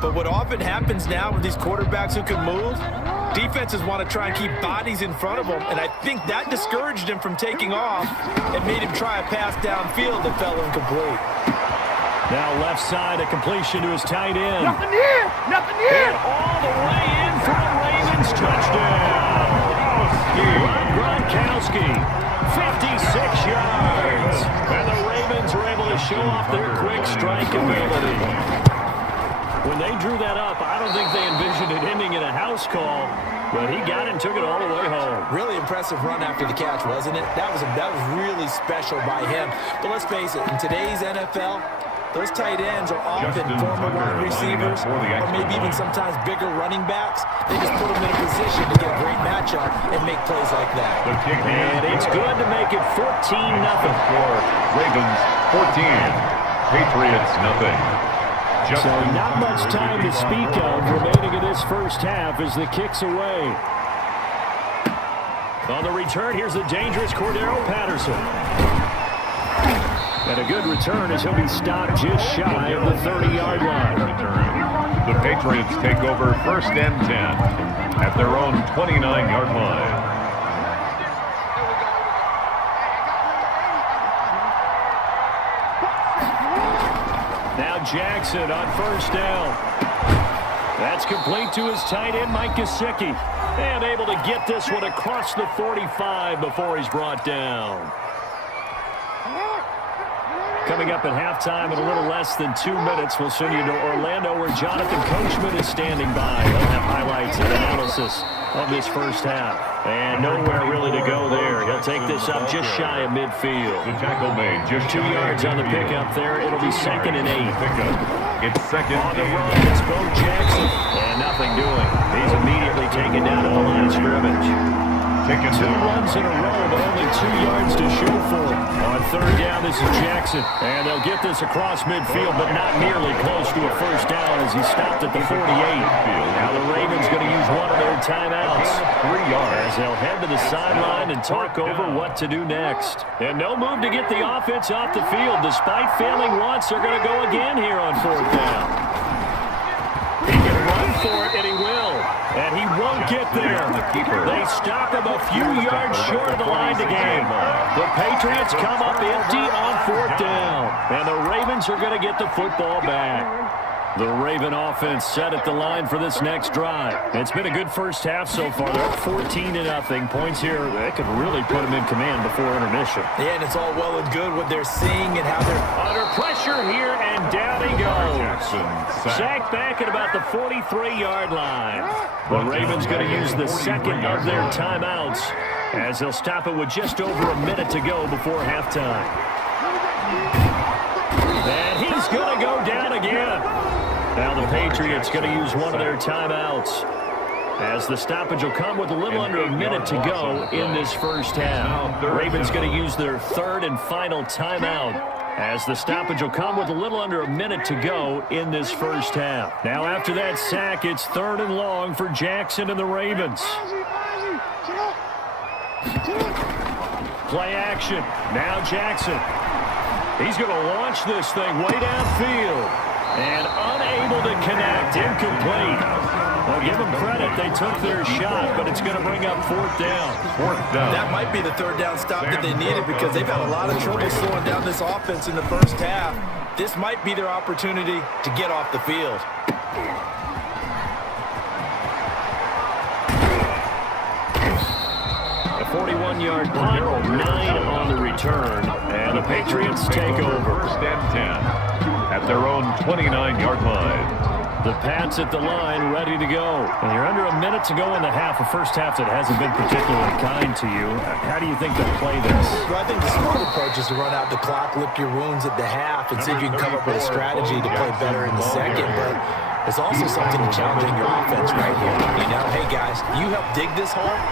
But what often happens now with these quarterbacks who can move, defenses want to try and keep bodies in front of them, and I think that discouraged him from taking off and made him try a pass downfield that fell incomplete. Now left side, a completion to his tight end. Nothing here! Nothing here! And all the way in for a Ravens touchdown. Rob Gronkowski, 56 yards. And the Ravens are able to show off their quick strike ability. When they drew that up, I don't think they envisioned it ending in a house call, but he got it and took it all the way home. Really impressive run after the catch, wasn't it? That was really special by him. But let's face it, in today's NFL, those tight ends are often former wide receivers or maybe even sometimes bigger running backs. They just put them in a position to get a great matchup and make plays like that. And it's good to make it 14-0. Ravens 14, Patriots nothing. So not much time to speak of remaining in this first half as the kick's away. On the return, here's the dangerous Cordero Patterson. And a good return as he'll be stopped just shy of the 30-yard line. The Patriots take over 1st and 10 at their own 29-yard line. Now Jackson on 1st down. That's complete to his tight end, Mike Gesicki. And able to get this one across the 45 before he's brought down. Coming up at halftime in a little less than 2 minutes, we'll send you to Orlando where Jonathan Coachman is standing by. He'll have highlights and analysis of this first half. And nowhere really to go there. He'll take this up just shy of midfield. The tackle made just 2 yards on the pickup there. It'll be 2nd and 8. It's 2nd on the run. It's Bo Jackson. And nothing doing. He's immediately taken down at the line of scrimmage. 2 runs in a row, but only 2 yards to show for him. On 3rd down, this is Jackson. And they'll get this across midfield, but not nearly close to a first down as he stopped at the 48. Now the Ravens going to use one of their timeouts. 3 yards. As they'll head to the sideline and talk over what to do next. And no move to get the offense off the field. Despite failing once, they're going to go again here on 4th down. He can run for it, and he will. And he won't get there. They stop him a few yards short of the line to gain. The Patriots come up empty on 4th down. And the Ravens are going to get the football back. The Raven offense set at the line for this next drive. It's been a good first half so far. They're up 14-0. Points here, that could really put them in command before intermission. Yeah, and it's all well and good what they're seeing and how they're under pressure here, and down he goes. Sacked back at about the 43-yard line. The Ravens going to use the second of their timeouts as they'll stop it with just over a minute to go before halftime. And he's going to go down again. Now the Patriots going to use one of their timeouts as the stoppage will come with a little under a minute to go in this first half. Ravens going to use their third and final timeout as the stoppage will come with a little under a minute to go in this first half. Now after that sack, it's third and long for Jackson and the Ravens. Play action. Now Jackson. He's going to launch this thing way downfield. And unable to connect, incomplete. Well, give them credit, they took their shot, but it's going to bring up fourth down. That might be the third down stop that they needed because they've had a lot of trouble slowing down this offense in the first half. This might be their opportunity to get off the field. A 41-yard punt, 9 on the return, and the Patriots take over. First and 10. At their own 29-yard line. The Pats at the line, ready to go. And you're under a minute to go in the half, a first half that hasn't been particularly kind to you. How do you think they'll play this? Well, I think the smart approach is to run out the clock, lick your wounds at the half, and see if you can come up with a strategy to play better in the second. But there's also something to challenging your offense right here. You know, hey, guys, you help dig this hole.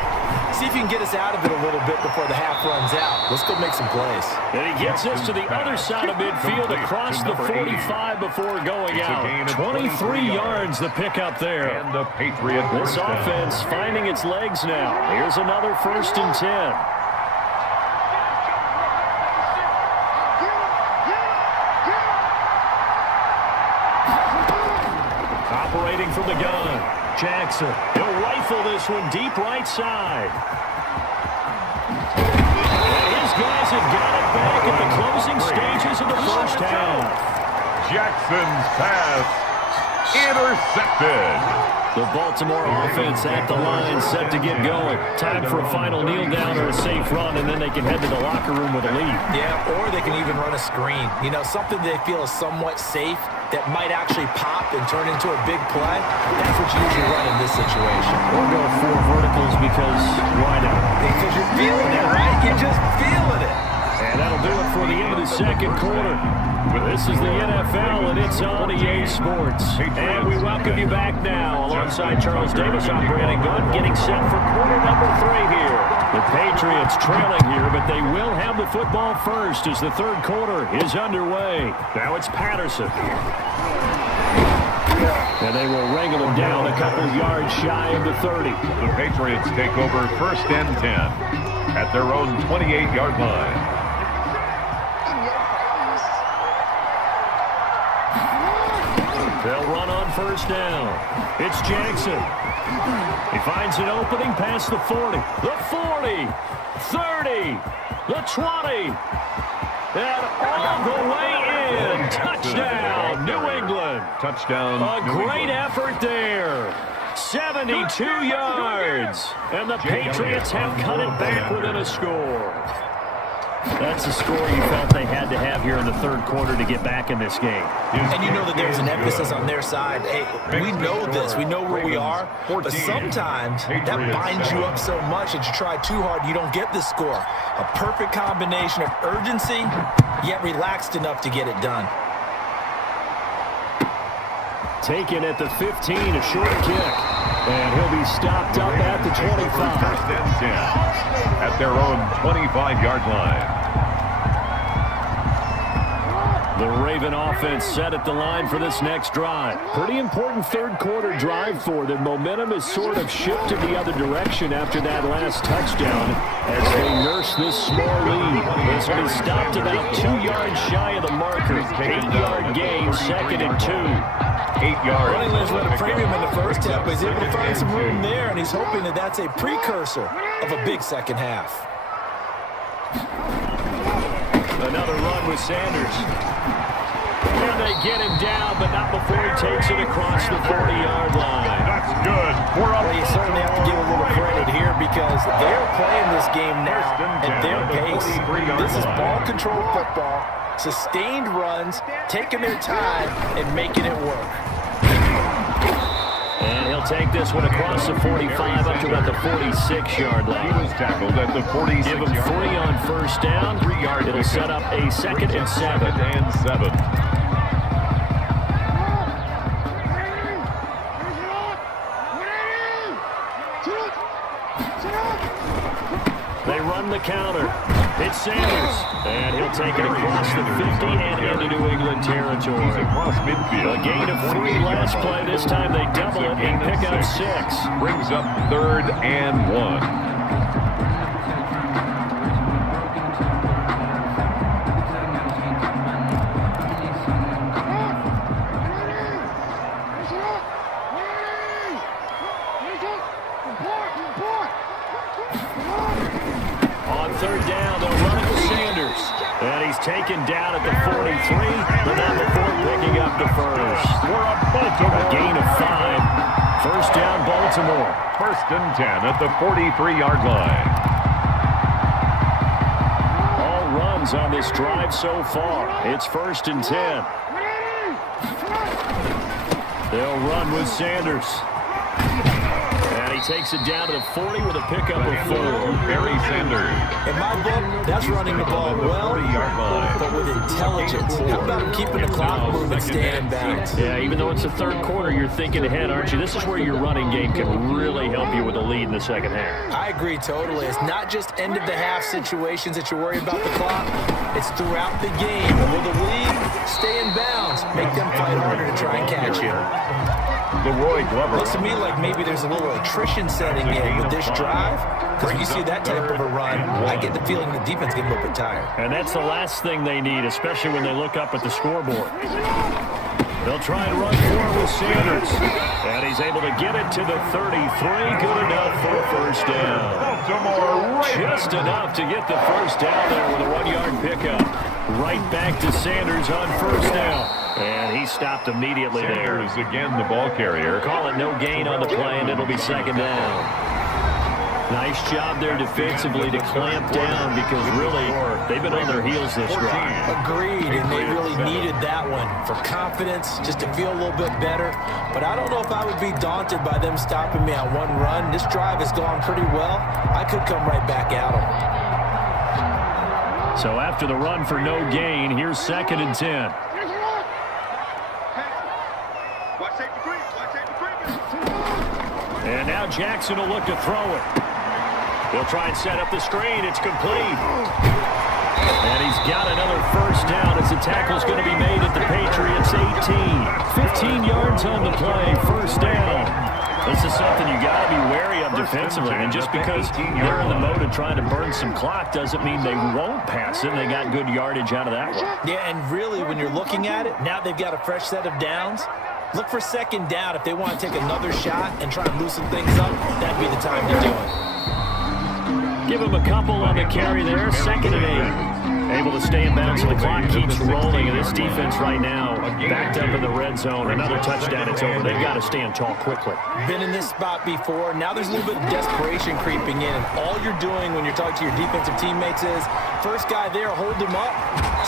See if you can get us out of it a little bit before the half runs out. Let's go make some plays. And he gets us to the other side of midfield across the 45 before going out. 23 yards the pickup there. And the Patriot this offense finding its legs now. Here's another first and 10. Operating from the gun. Jackson, he'll rifle this one deep right side. And his guys have got it back at the closing stages of the first half. Jackson's pass intercepted. The Baltimore offense at the line set to get going. Time for a final kneel down or a safe run, and then they can head to the locker room with a lead. Yeah, or they can even run a screen. You know, something they feel is somewhat safe that might actually pop and turn into a big play. That's what you usually run in this situation. Or go 4 verticals because why not? Because you're feeling it, right? You're just feeling it. And that'll do it for the end of the second quarter. This is the NFL, and it's on EA Sports. And we welcome you back now. Alongside Charles Davis, I'm Brandon Gunn, getting set for quarter number 3 here. The Patriots trailing here, but they will have the football first as the third quarter is underway. Now it's Patterson. And they will wrangle him down a couple yards shy of the 30. The Patriots take over first and 10 at their own 28-yard line. They'll run on first down. It's Jackson. He finds an opening past the 40. The 40. 30. The 20. And all the way in. Touchdown, New England. Touchdown. A great effort there. 72 yards. And the Patriots have cut it back within a score. That's a score you felt they had to have here in the third quarter to get back in this game. And you know that there's an emphasis on their side. Hey, we know this. We know where we are. But sometimes that binds you up so much that you try too hard, you don't get the score. A perfect combination of urgency, yet relaxed enough to get it done. Taken at the 15, a short kick. And he'll be stopped up at the 25. First and 10 at their own 25-yard line. The Raven offense set at the line for this next drive. Pretty important third quarter drive for them. Momentum has sort of shifted the other direction after that last touchdown as they nurse this small lead. This will be stopped about 2 yards shy of the marker. 8-yard gain, second and 2. 8 yards. Running lanes led a premium in the first half, but he's able to find some room there, and he's hoping that that's a precursor of a big second half. Another run with Sanders. And they get him down, but not before he takes it across the 40-yard line. That's good. We're up. Well, you certainly have to give a little credit here because they're playing this game now at their pace. This is ball control football, sustained runs, taking their time, and making it work. And he'll take this one across the 45 up to about the 46-yard line. He was tackled at the 46-yard Give him 3 on first down. It'll set up a 2nd and 7. They run the counter. It's Sanders. And he'll take it across the 50 and into New England territory. Across midfield. A gain of 3 last play. This time they double it and pick up 6. Brings up 3rd and 1. Taken down at the 43, but not before picking up the first. We're up Baltimore. A gain of 5. First down, Baltimore. 1st and 10 at the 43-yard line. All runs on this drive so far. It's 1st and 10. They'll run with Sanders. And he takes it down to the 40 with a pickup of 4. Barry Sanders. In my book, that's running the ball well, but with intelligence. How about him keeping the clock moving, staying in bounds? Yeah, even though it's the 3rd quarter, you're thinking ahead, aren't you? This is where your running game can really help you with a lead in the 2nd half. I agree totally. It's not just end-of-the-half situations that you're worried about the clock. It's throughout the game. And with a lead, stay in bounds. Make them fight harder to try and catch you. Leroy Glover. Looks to me like maybe there's a little attrition setting in with this drive. Because when you see that type of a run, I get the feeling the defense getting a little bit tired. And that's the last thing they need, especially when they look up at the scoreboard. They'll try and run forward with Sanders. And he's able to get it to the 33. Good enough for a first down. Just enough to get the first down there with a 1-yard pickup. Right back to Sanders on first down. And he stopped immediately there. Sanders again, the ball carrier. Call it no gain on the play, and it'll be 2nd down. Nice job there defensively to clamp down because really they've been on their heels this drive. Agreed, and they really needed that one for confidence, just to feel a little bit better. But I don't know if I would be daunted by them stopping me on one run. This drive has gone pretty well. I could come right back at them. So after the run for no gain, here's 2nd and 10. And now Jackson will look to throw it. He'll try and set up the screen. It's complete. And he's got another first down as the tackle's going to be made at the Patriots 18. 15 yards on the play, first down. This is something you got to be wary of defensively. And just because they're in the mode of trying to burn some clock doesn't mean they won't pass it. They got good yardage out of that one. Yeah, and really when you're looking at it, now they've got a fresh set of downs. Look for 2nd down if they want to take another shot and try and loosen things up. That'd be the time to do it. Give him a couple on the carry there. 2nd and 8. Able to stay in bounds, and the clock keeps rolling. And this defense right now backed up in the red zone. Another touchdown, it's over. They've got to stand tall quickly. Been in this spot before. Now there's a little bit of desperation creeping in. And all you're doing when you're talking to your defensive teammates is, first guy there, hold him up.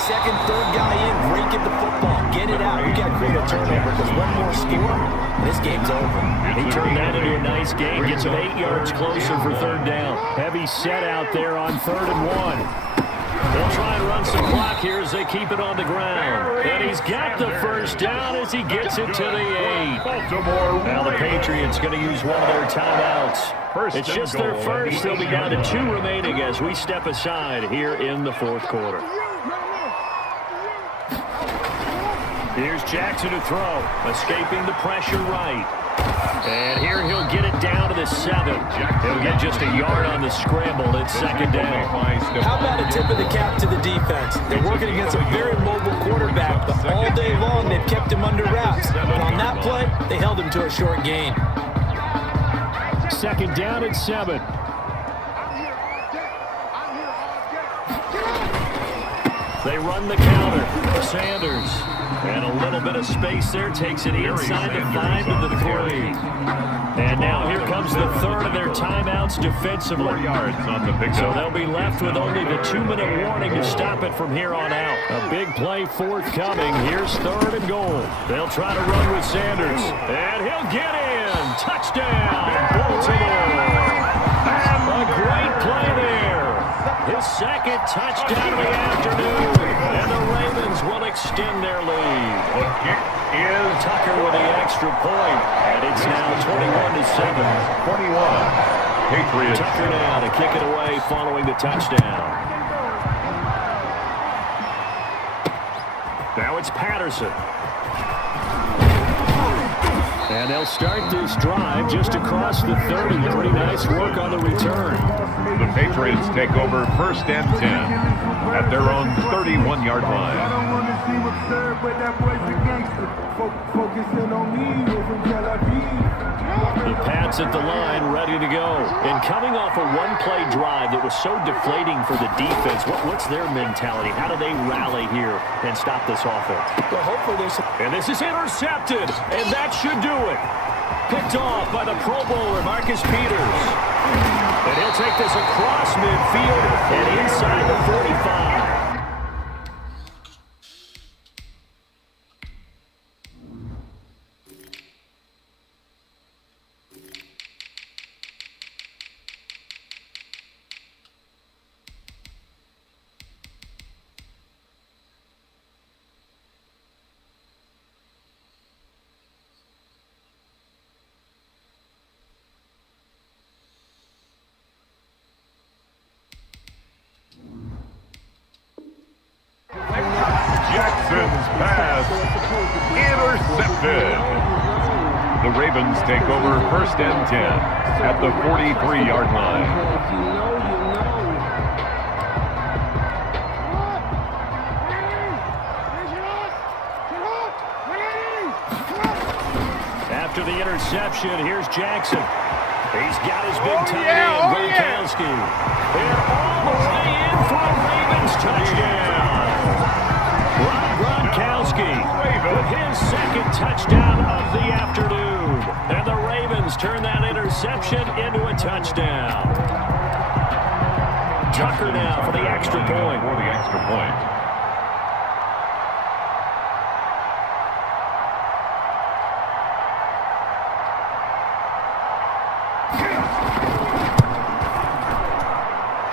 2nd, 3rd guy in, break at the football. Get it out. You got to create a turnover because one more score, and this game's over. He turned that into a nice game. Gets him 8 yards closer for 3rd down. Heavy set out there on 3rd and 1. They'll try and run some clock here as they keep it on the ground. And he's got the first down as he gets it to the 8. Now the Patriots going to use one of their timeouts. It's just their first. They'll be down to 2 remaining as we step aside here in the 4th quarter. Here's Jackson to throw, escaping the pressure right. And here he'll get it down to the 7. He'll get just a yard on the scramble. It's 2nd down. How about a tip of the cap to the defense? They're working against a very mobile quarterback, but all day long they've kept him under wraps. And on that play, they held him to a short gain. 2nd down and 7. They run the counter. Sanders. And a little bit of space there. Takes it inside the 5 to the 3. And now here comes the third of their timeouts defensively. 4 yards on the pickup. So they'll be left with only the 2-minute warning to stop it from here on out. A big play forthcoming. Here's 3rd and goal. They'll try to run with Sanders. And he'll get in. Touchdown, Baltimore. A great play there. His 2nd touchdown of the afternoon. And the Ravens will extend their lead. The kick is Tucker with the extra point. And it's now 21-7. 21. Patriots. Tucker now to kick it away following the touchdown. Now it's Patterson. And they'll start this drive just across the 30. Pretty nice work on the return. The Patriots take over 1st and 10 at their own 31-yard line. I don't want to see what's served, but that boy's a gangster. Focusing on me from Tel Aviv. The Pats at the line, ready to go. And coming off a one-play drive that was so deflating for the defense, what's their mentality? How do they rally here and stop this offense? Well, hopefully there's And this is intercepted, and that should do it. Picked off by the Pro Bowler, Marcus Peters. And he'll take this across midfield and inside the 45. Jackson's pass intercepted. The Ravens take over 1st and 10 at the 43-yard line. If you know, you know. After the interception, here's Jackson. He's got his big tight end, Gronkowski. And all the way in for a Ravens touchdown. Gronkowski with his 2nd touchdown of the afternoon. And the Ravens turn that interception into a touchdown. Tucker now for the extra point. For the extra point.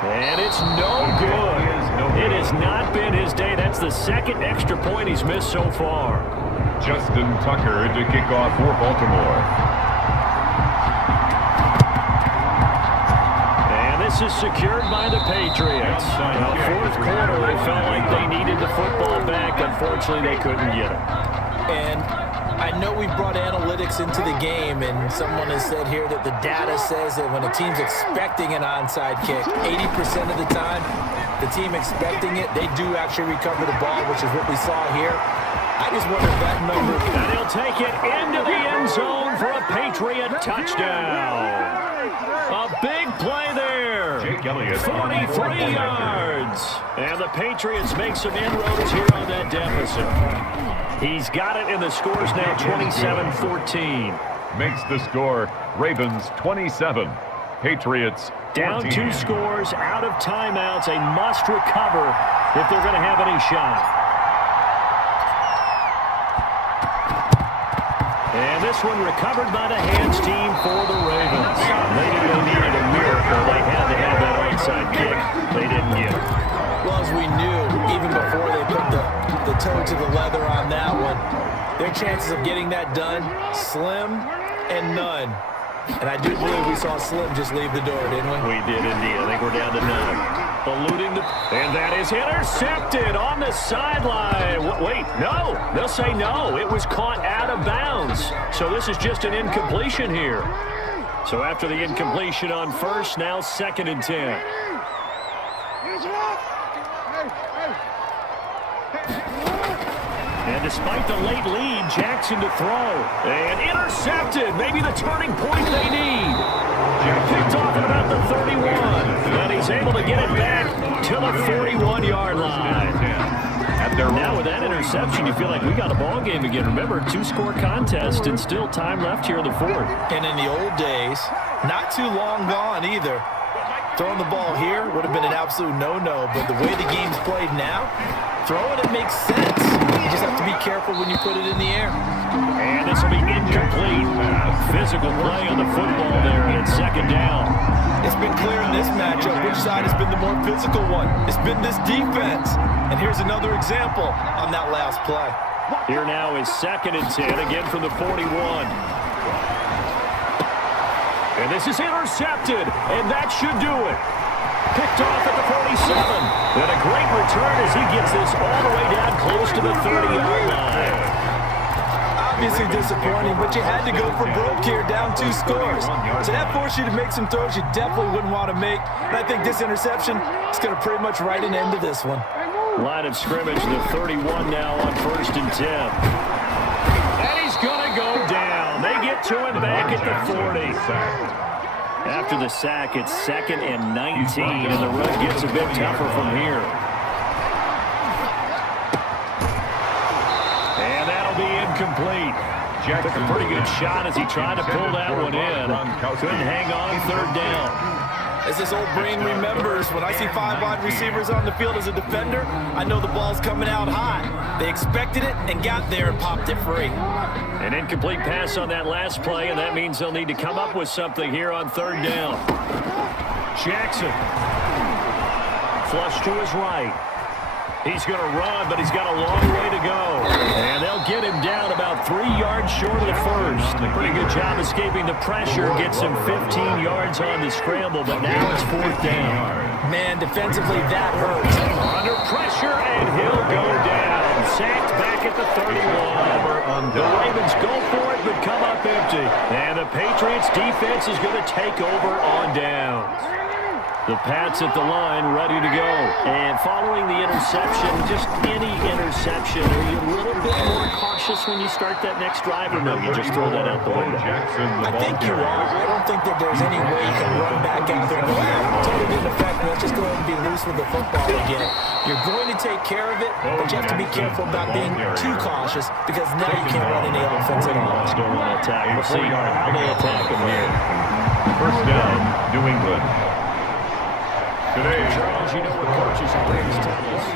And it's no good. It has not been his day. That's the 2nd extra point he's missed so far. Justin Tucker to kick off for Baltimore. And this is secured by the Patriots. Now, 4th quarter, they felt like they needed the football back. Unfortunately, they couldn't get it. And I know we brought analytics into the game, and someone has said here that the data says that when a team's expecting an onside kick, 80% of the time, the team expecting it, they do actually recover the ball, which is what we saw here. I just wonder if that number... And he'll take it into the end zone for a Patriot touchdown. A big play there. 43 yards. And the Patriots make some inroads here on that deficit. He's got it, and the score's now 27-14. Makes the score Ravens 27, Patriots 14. Down 2 scores, out of timeouts, a must recover if they're going to have any shot. And this one recovered by the hands team for the Ravens. They knew they needed a miracle. They had to have that onside kick. They didn't get it. Well, as we knew, even before they put the toe to the leather on that one, their chances of getting that done, slim and none. And I do believe we saw Slim just leave the door, didn't we? We did indeed. I think we're down to 9. Eluding the... And that is intercepted on the sideline. Wait, no. They'll say no. It was caught out of bounds. So this is just an incompletion here. So after the incompletion on first, now 2nd and 10. And despite the late lead, Jackson to throw. And intercepted. Maybe the turning point they need. Picked off at about the 31. And he's able to get it back to the 41-yard line. Now with that interception, you feel like we got a ball game again. Remember, 2-score contest and still time left here in the fourth. And in the old days, not too long gone either. Throwing the ball here would have been an absolute no-no, but the way the game's played now, throwing it makes sense. You just have to be careful when you put it in the air. And this will be incomplete. Physical play on the football there, and it's second down. It's been clear in this matchup which side has been the more physical one. It's been this defense. And here's another example on that last play. Here now is 2nd and 10, again from the 41. And this is intercepted, and that should do it. Picked off at the 47. And a great return as he gets this all the way down close to the 30-yard line. Obviously disappointing, but you had to go for broke here, down 2 scores. So that forced you to make some throws you definitely wouldn't want to make. And I think this interception is going to pretty much write an end to this one. Line of scrimmage, the 31 now on 1st and 10. And he's going to go down. They get to him back at the 40. After the sack, it's 2nd and 19, and the run gets a bit tougher from here. And that'll be incomplete. Took a pretty good shot as he tried to pull that one in. Couldn't hang on 3rd down. As this old brain remembers, when I see 5 wide receivers on the field as a defender, I know the ball's coming out high. They expected it and got there and popped it free. An incomplete pass on that last play, and that means they'll need to come up with something here on 3rd down. Jackson. Flush to his right. He's going to run, but he's got a long way to go. And they'll get him down about 3 yards short of the first. A pretty good job escaping the pressure. Gets him 15 yards on the scramble, but now it's 4th down. Man, defensively, that hurts. Under pressure, and he'll go down. Sacked back at the 31. The Ravens go for it, but come up empty. And the Patriots defense is going to take over on downs. The Pats at the line, ready to go. And following the interception, just any interception, are you a little bit more cautious when you start that next drive, or no, you just throw that out the window? I think you are. I don't think that there's any way you can run back out there and go, totally didn't affect me. Let's just go ahead and be loose with the football again. You're going to take care of it, but you have to be careful about being too cautious because now you can't run any offense at all. Still want to attack. We'll see how they attack him here. 1st down, New England. Today, Charles, you know what coaches always tell us.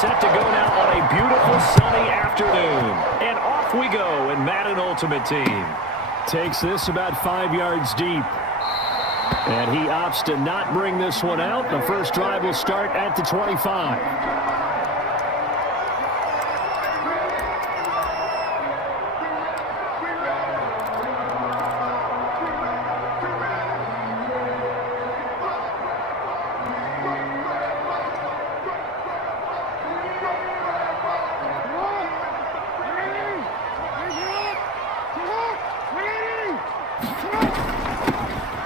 set to go now on a beautiful sunny afternoon. And off we go in Madden Ultimate Team. Takes this about 5 yards deep. And he opts to not bring this one out. The first drive will start at the 25.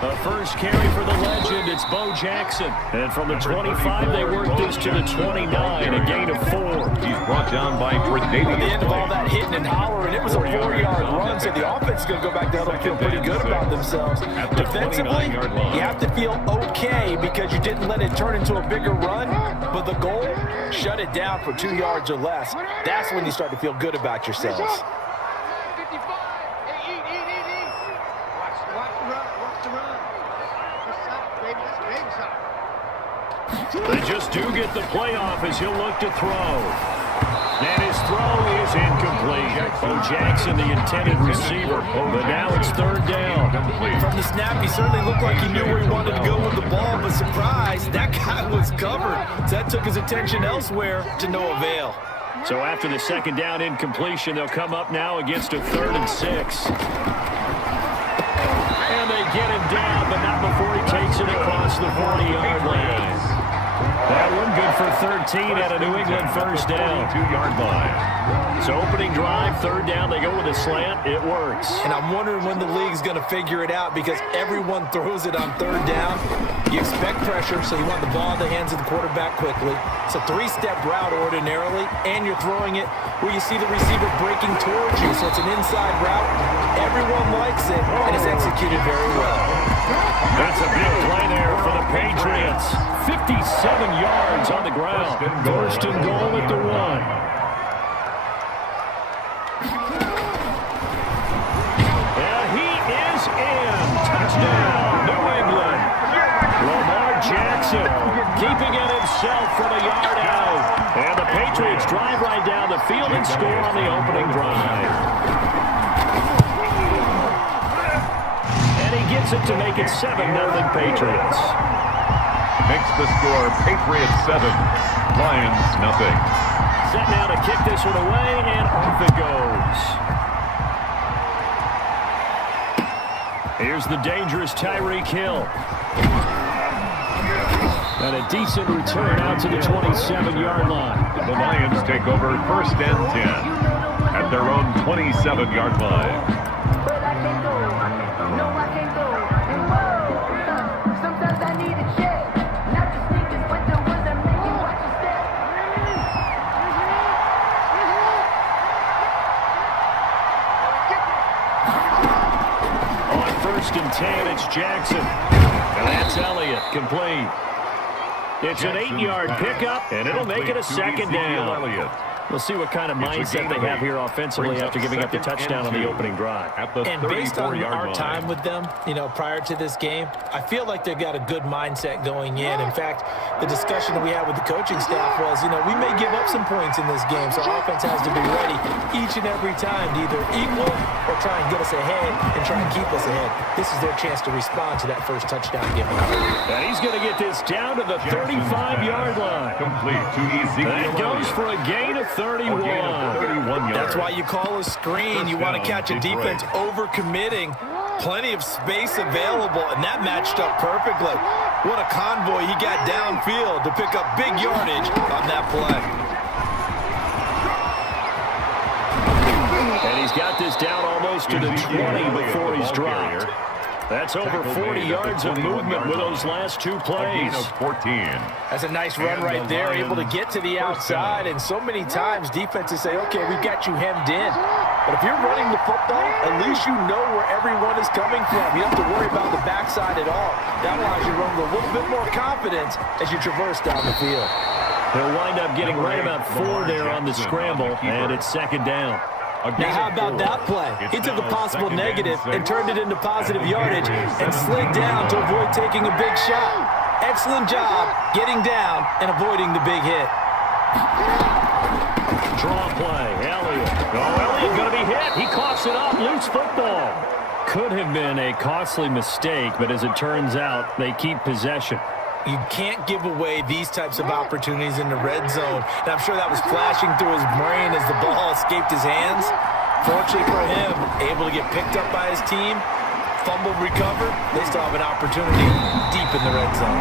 The first carry for the legend, it's Bo Jackson. And from the 25, they work this to the 29, a gain of 4. He's brought down by Tre'Davious. At the end of all that hitting and hollering, it was a 4-yard run, so the offense is going to go back down and feel pretty good about themselves. Defensively, you have to feel okay because you didn't let it turn into a bigger run, but the goal, shut it down for 2 yards or less. That's when you start to feel good about yourselves. They just do get the playoff as he'll look to throw. And his throw is incomplete. Bo Jackson, the intended receiver. But now it's third down. From the snap, he certainly looked like he knew where he wanted to go with the ball, but surprise, that guy was covered. So that took his attention elsewhere to no avail. So after the second down incompletion, they'll come up now against a 3rd and 6. And they get him down, but not before he takes it across the 40-yard line. That one good for 13 at a New England first down. 2-yard line. So opening drive, third down, they go with a slant. It works. And I'm wondering when the league's going to figure it out because everyone throws it on third down. You expect pressure, so you want the ball in the hands of the quarterback quickly. It's a 3-step route ordinarily, and you're throwing it where you see the receiver breaking towards you, so it's an inside route. Everyone likes it, and it's executed very well. That's a big play there for the Patriots. 57 yards on the ground. First and goal at the 1. And he is in. Touchdown, New England. Lamar Jackson keeping it himself from a yard out. And the Patriots drive right down the field and score on the opening drive. Gets it to make it 7-0 Patriots. Makes the score Patriots 7, Lions nothing. Set now to kick this one away, and off it goes. Here's the dangerous Tyreek Hill. And a decent return out to the 27-yard line. The Lions take over 1st and 10 at their own 27-yard line. First and 10, it's Jackson. And that's Elliott, complete. It's an 8-yard pickup, and it'll make it a 2nd down. We'll see what kind of mindset they have here offensively after giving up the touchdown on the opening drive. And based on our time with them, prior to this game, I feel like they've got a good mindset going in. In fact, the discussion we had with the coaching staff was, we may give up some points in this game, so offense has to be ready each and every time to either equal or try and get us ahead and try and keep us ahead. This is their chance to respond to that first touchdown given. And he's going to get this down to the 35-yard line. Complete to Ezekiel. That goes for a gain of 31. That's why you call a screen. You want to catch a defense overcommitting. Plenty of space available, and that matched up perfectly. What a convoy he got downfield to pick up big yardage on that play. And he's got this down almost to the 20 before he's dropped. That's over 40 yards of movement with those last 2 plays. 14. That's a nice run right there, able to get to the outside. And so many times defenses say, okay, we've got you hemmed in. But if you're running the football, at least you know where everyone is coming from. You don't have to worry about the backside at all. That allows you to run with a little bit more confidence as you traverse down the field. They'll wind up getting right about 4 there on the scramble, and it's 2nd down. Now, how about that play? He took a possible negative and turned it into positive yardage and slid down to avoid taking a big shot. Excellent job getting down and avoiding the big hit. Draw play, Elliott. Oh, Elliott going to be hit. He coughs it up. Loose football. Could have been a costly mistake, but as it turns out, they keep possession. You can't give away these types of opportunities in the red zone. And I'm sure that was flashing through his brain as the ball escaped his hands. Fortunately for him, able to get picked up by his team, fumble recovered. They still have an opportunity deep in the red zone.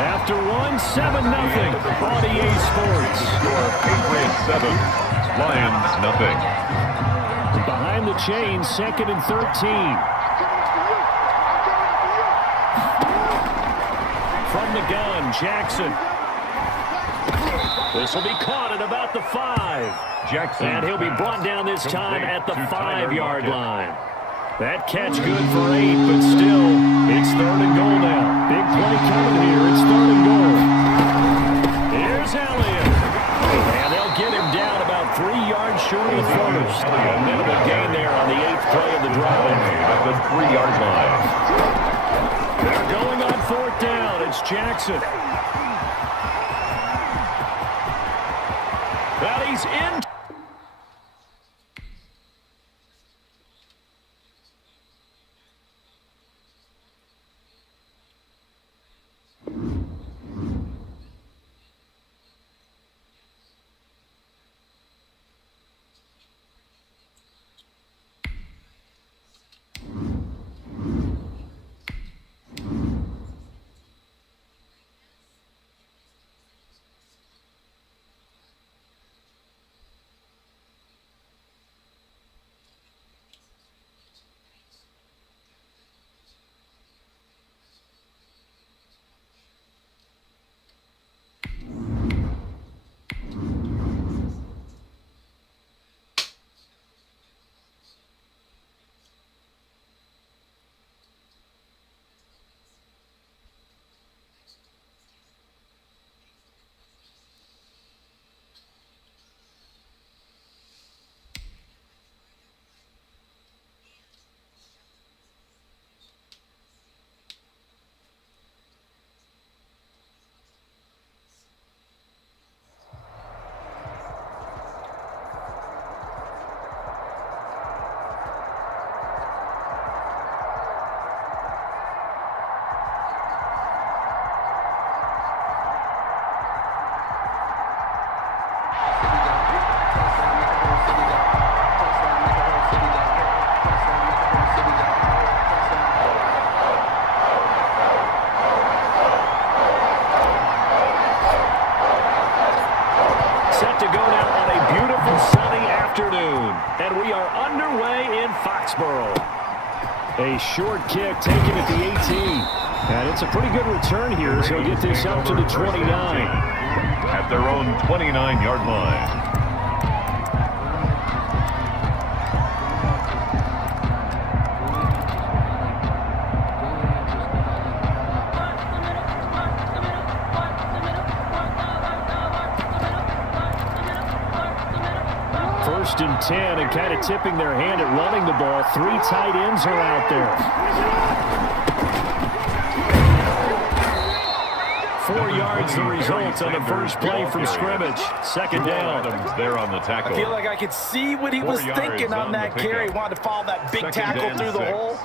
After one, 7-0. RDA Sports. Score Patriots 7, Lions nothing. Behind the chain, 2nd and 13. From the gun, Jackson. This will be caught at about the 5. Jackson. And he'll be brought down this time at the 5-yard line. That catch good for 8, but still, it's 3rd and goal now. Big play coming here. It's 3rd and goal. Here's Elliott. And they'll get him down about 3 yards short of the first. A minimal gain there on the 8th play of the drive. At the 3-yard line. They're going on 4th down. It's Jackson. Well, he's in. And we are underway in Foxborough. A short kick taken at the 18. And it's a pretty good return here, so he'll get this up to the 29. At their own 29-yard line. First and 10, and kind of tipping their hand at running the ball. 3 tight ends are out there. 4 yards the result on the first play from scrimmage. Second down. There on the tackle. I feel like I could see what he was thinking on that carry. Wanted to follow that big tackle through the hole.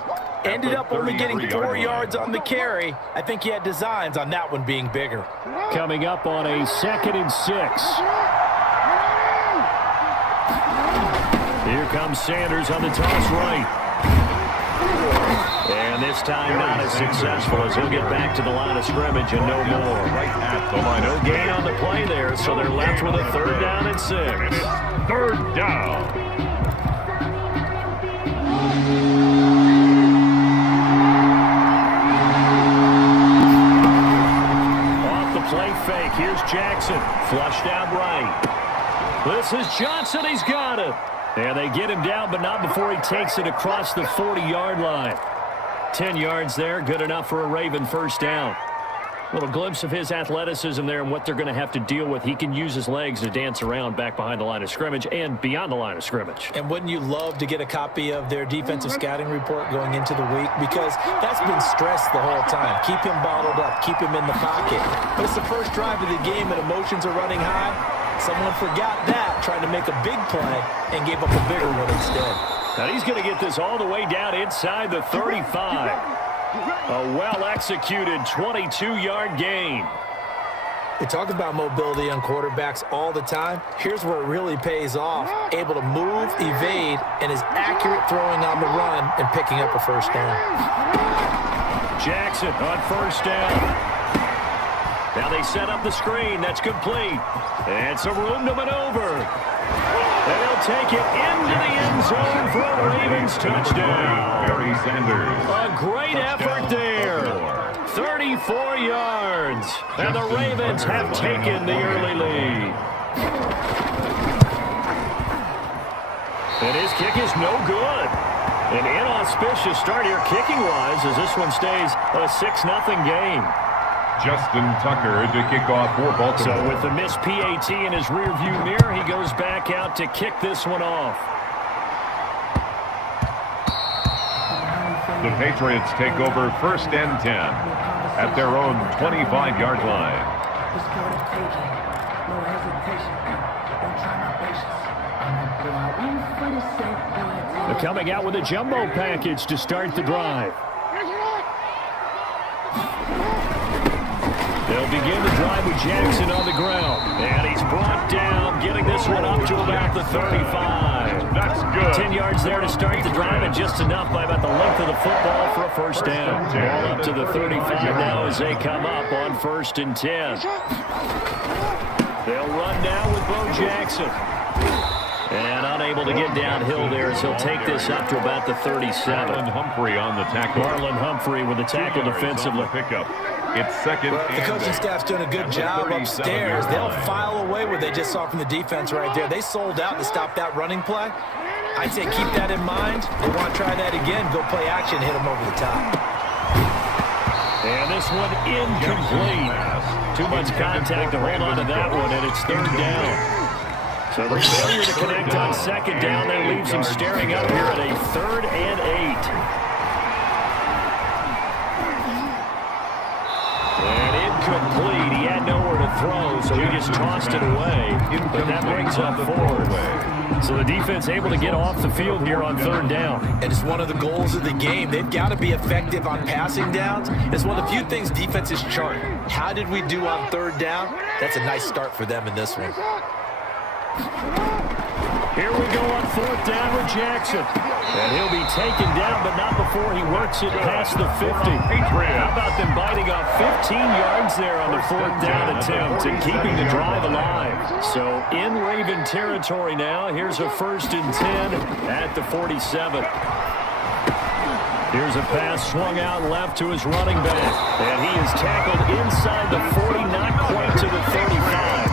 Ended up only getting 4 yards on the carry. I think he had designs on that one being bigger. Coming up on a 2nd and 6. Here comes Sanders on the toss right. And this time not as successful as he'll get back to the line of scrimmage and no more. Right at the line. No gain on the play there, so they're left with a 3rd down and 6. Third down. Off the play fake. Here's Jackson. Flushed out right. This is Johnson. He's got it. And they get him down, but not before he takes it across the 40-yard line. 10 yards there, good enough for a Raven first down. Little glimpse of his athleticism there and what they're going to have to deal with. He can use his legs to dance around back behind the line of scrimmage and beyond the line of scrimmage. And wouldn't you love to get a copy of their defensive scouting report going into the week? Because that's been stressed the whole time. Keep him bottled up. Keep him in the pocket. But it's the first drive of the game and emotions are running high. Someone forgot that, trying to make a big play, and gave up a bigger one instead. Now he's going to get this all the way down inside the 35. A well-executed 22-yard gain. We talk about mobility on quarterbacks all the time. Here's where it really pays off. Able to move, evade, and is accurate throwing on the run and picking up a first down. Jackson on first down. Now they set up the screen. That's complete. And some room to maneuver. And they'll take it into the end zone for a Ravens touchdown. Barry Sanders. A great effort there. 34 yards. And the Ravens have taken the early lead. And his kick is no good. An inauspicious start here kicking-wise as this one stays a 6-0 game. Justin Tucker to kick off for Baltimore. So with the missed PAT in his rearview mirror, he goes back out to kick this one off. The Patriots take over 1st and 10 at their own 25-yard line. They're coming out with a jumbo package to start the drive. They'll begin the drive with Jackson on the ground. And he's brought down, getting this one up to about the 35. That's good. 10 yards there to start the drive, and just enough by about the length of the football for a first down. Ball up to the 35 now as they come up on 1st and 10. They'll run now with Bo Jackson. And unable to get downhill there as he'll take this up to about the 37. Marlon Humphrey on the tackle. Marlon Humphrey with the tackle defensively. Pickup. It's 2nd The coaching staff's doing a good job upstairs. They'll file away what they just saw from the defense right there. They sold out to stop that running play. I'd say keep that in mind. They want to try that again. Go play action, hit them over the top. And this one incomplete. Too much contact to hold on to that one, and it's 3rd down. So the failure to connect on 2nd down, that leaves him staring up here at a 3rd and 8. And incomplete. He had nowhere to throw, so he just tossed it away. But that brings up 4th. So the defense able to get off the field here on 3rd down. And it's one of the goals of the game. They've got to be effective on passing downs. It's one of the few things defenses chart. How did we do on 3rd down? That's a nice start for them in this one. Here we go on 4th down with Jackson. And he'll be taken down, but not before he works it past the 50. How about them biting off 15 yards there on the 4th down attempt and keeping the drive alive? So in Raven territory now. Here's a 1st and 10 at the 47. Here's a pass swung out left to his running back. And he is tackled inside the 40, not quite to the 35.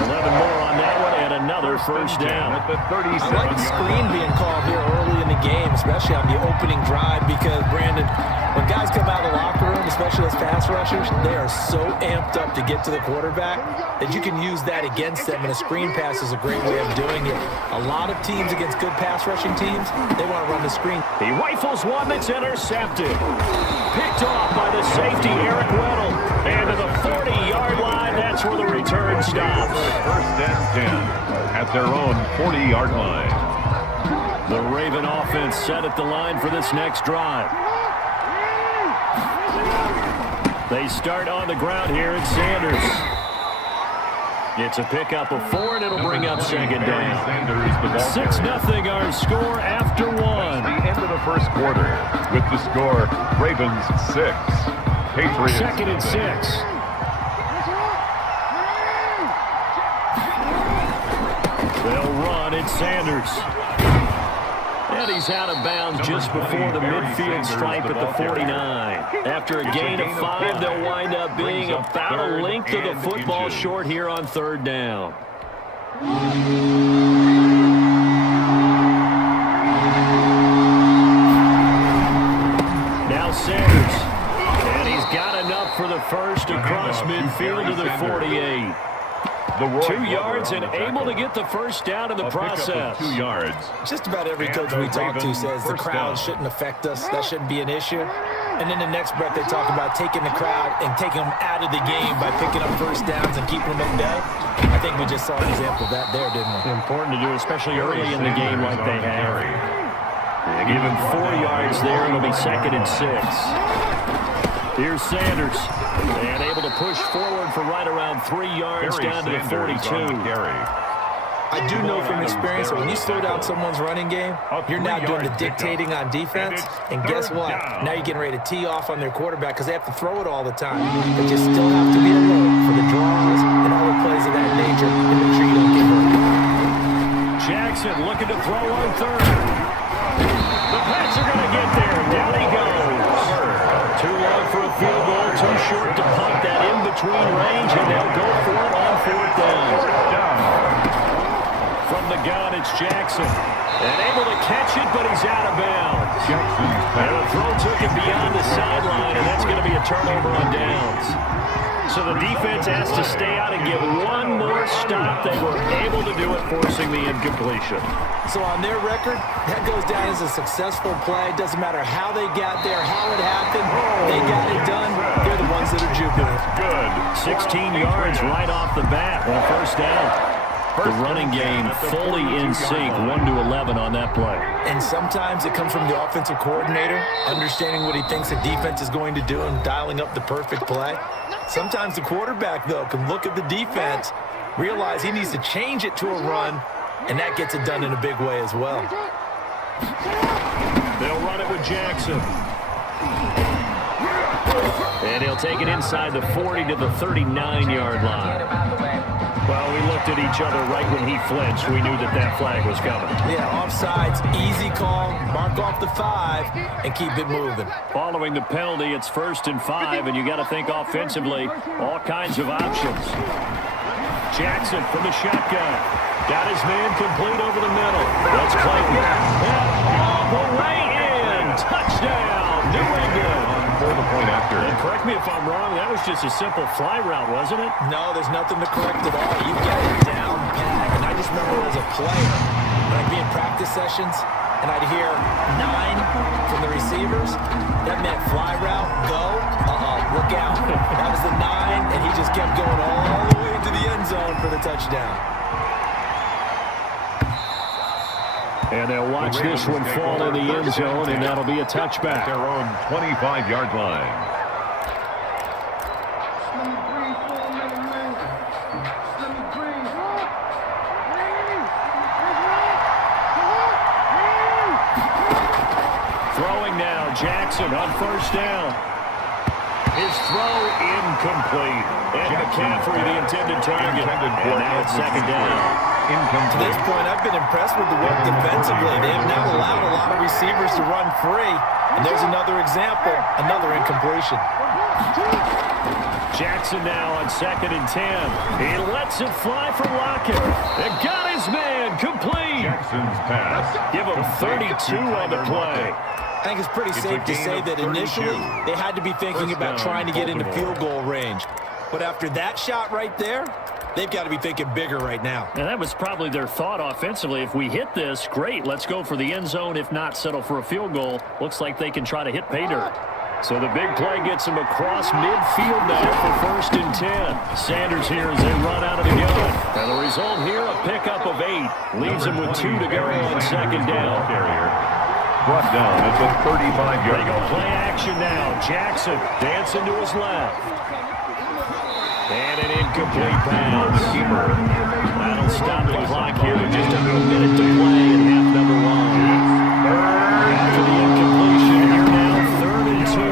11 more on that one, and another 1st down. At the 37. I like the screen being called here early in the game, especially on the opening drive, because, Brandon, when guys come out of the locker room, especially as pass rushers, they are so amped up to get to the quarterback that you can use that against them, and a screen pass is a great way of doing it. A lot of teams against good pass rushing teams, they want to run the screen. He rifles one that's intercepted. Picked off by the safety, Eric Weddle. And to the 40-yard line, that's where the return stops. 1st and 10 at their own 40-yard line. The Raven offense set at the line for this next drive. They start on the ground here at Sanders. It's a pickup of 4, and it'll bring up 2nd down. 6-0 our score after 1. The end of the 1st quarter with the score, Ravens 6, Patriots 2nd and 6. They'll run. It's Sanders. And he's out of bounds just before the midfield stripe at the 49. After a gain of 5, they'll wind up being about a length of the football short here on 3rd down. Now Sanders. And he's got enough for the first to midfield to the 48. 2 yards and able to get the first down in the process. 2 yards. Just about every coach we talk to says the crowd shouldn't affect us. That shouldn't be an issue. And then the next breath they talk about taking the crowd and taking them out of the game by picking up first downs and keeping them at bay. I think we just saw an example of that there, didn't we? Important to do, especially early in the game like they have. They give him 4 yards there. It'll be 2nd and 6. Here's Sanders. And able to push forward for right around 3 yards down to the 42. I do know from experience that when you slow down someone's running game, you're now doing the dictating on defense. And guess what? Now you're getting ready to tee off on their quarterback because they have to throw it all the time. But you still have to be alert for the draws and all the plays of that nature and make sure you don't get hurt. Jackson looking to throw on 3rd. The Pats are going to get there. Down he goes. Too long for a field goal. Too short to punt that in between range. And they'll go for it on 4th down. From the gun, it's Jackson. And able to catch it, but he's out of bounds. And the throw took him beyond the sideline, and that's going to be a turnover on downs. So the defense has to stay out and give one more stop. They were able to do it, forcing the incompletion. So on their record, that goes down as a successful play. Doesn't matter how they got there, how it happened. They got it done. They're the ones that are jubilant. Good. 16 yards right off the bat on 1st down. The running game fully in sync, 1-11 on that play. And sometimes it comes from the offensive coordinator, understanding what he thinks the defense is going to do and dialing up the perfect play. Sometimes the quarterback, though, can look at the defense, realize he needs to change it to a run, and that gets it done in a big way as well. They'll run it with Jackson. And he'll take it inside the 40 to the 39-yard line. Well, we looked at each other right when he flinched. We knew that that flag was coming. Yeah, offsides, easy call, mark off the 5, and keep it moving. Following the penalty, it's 1st and 5, and you got to think offensively, all kinds of options. Jackson from the shotgun. Got his man complete over the middle. That's Clayton. And all the way in. Touchdown, New England. For the point after. And correct me if I'm wrong, that was just a simple fly route, wasn't it? No, there's nothing to correct at all. You got it down pat. And I just remember as a player, when I'd be in practice sessions, and I'd hear 9 from the receivers, that meant fly route, go, look out. That was the 9, and he just kept going all the way to the end zone for the touchdown. And they'll watch this one fall in the end zone, and that'll be a touchback. Their own 25-yard line. Throwing now, Jackson on 1st down. His throw incomplete. And McCaffrey, the intended target. And now it's 2nd down. To this point, I've been impressed with the work defensively. They have now allowed a lot of receivers to run free. And there's another example, another incompletion. Jackson now on 2nd and 10. He lets it fly for Lockett. And got his man complete. Jackson's pass. Give him 32 on the play. I think it's pretty safe to say that initially they had to be thinking about trying to get into field goal range. But after that shot right there, they've got to be thinking bigger right now. And that was probably their thought offensively. If we hit this, great. Let's go for the end zone. If not, settle for a field goal. Looks like they can try to hit pay dirt. So the big play gets them across midfield now for 1st and 10. Sanders here as they run out of the gun. And the result here, a pickup of 8. Leaves them with 2 to go on 2nd down. Brought down at the 35-yard line. They go play action now. Jackson dancing to his left. And an incomplete pass. That'll stop the clock here with just under a minute to play in half number 1. After the incompletion, here now 3rd and 2.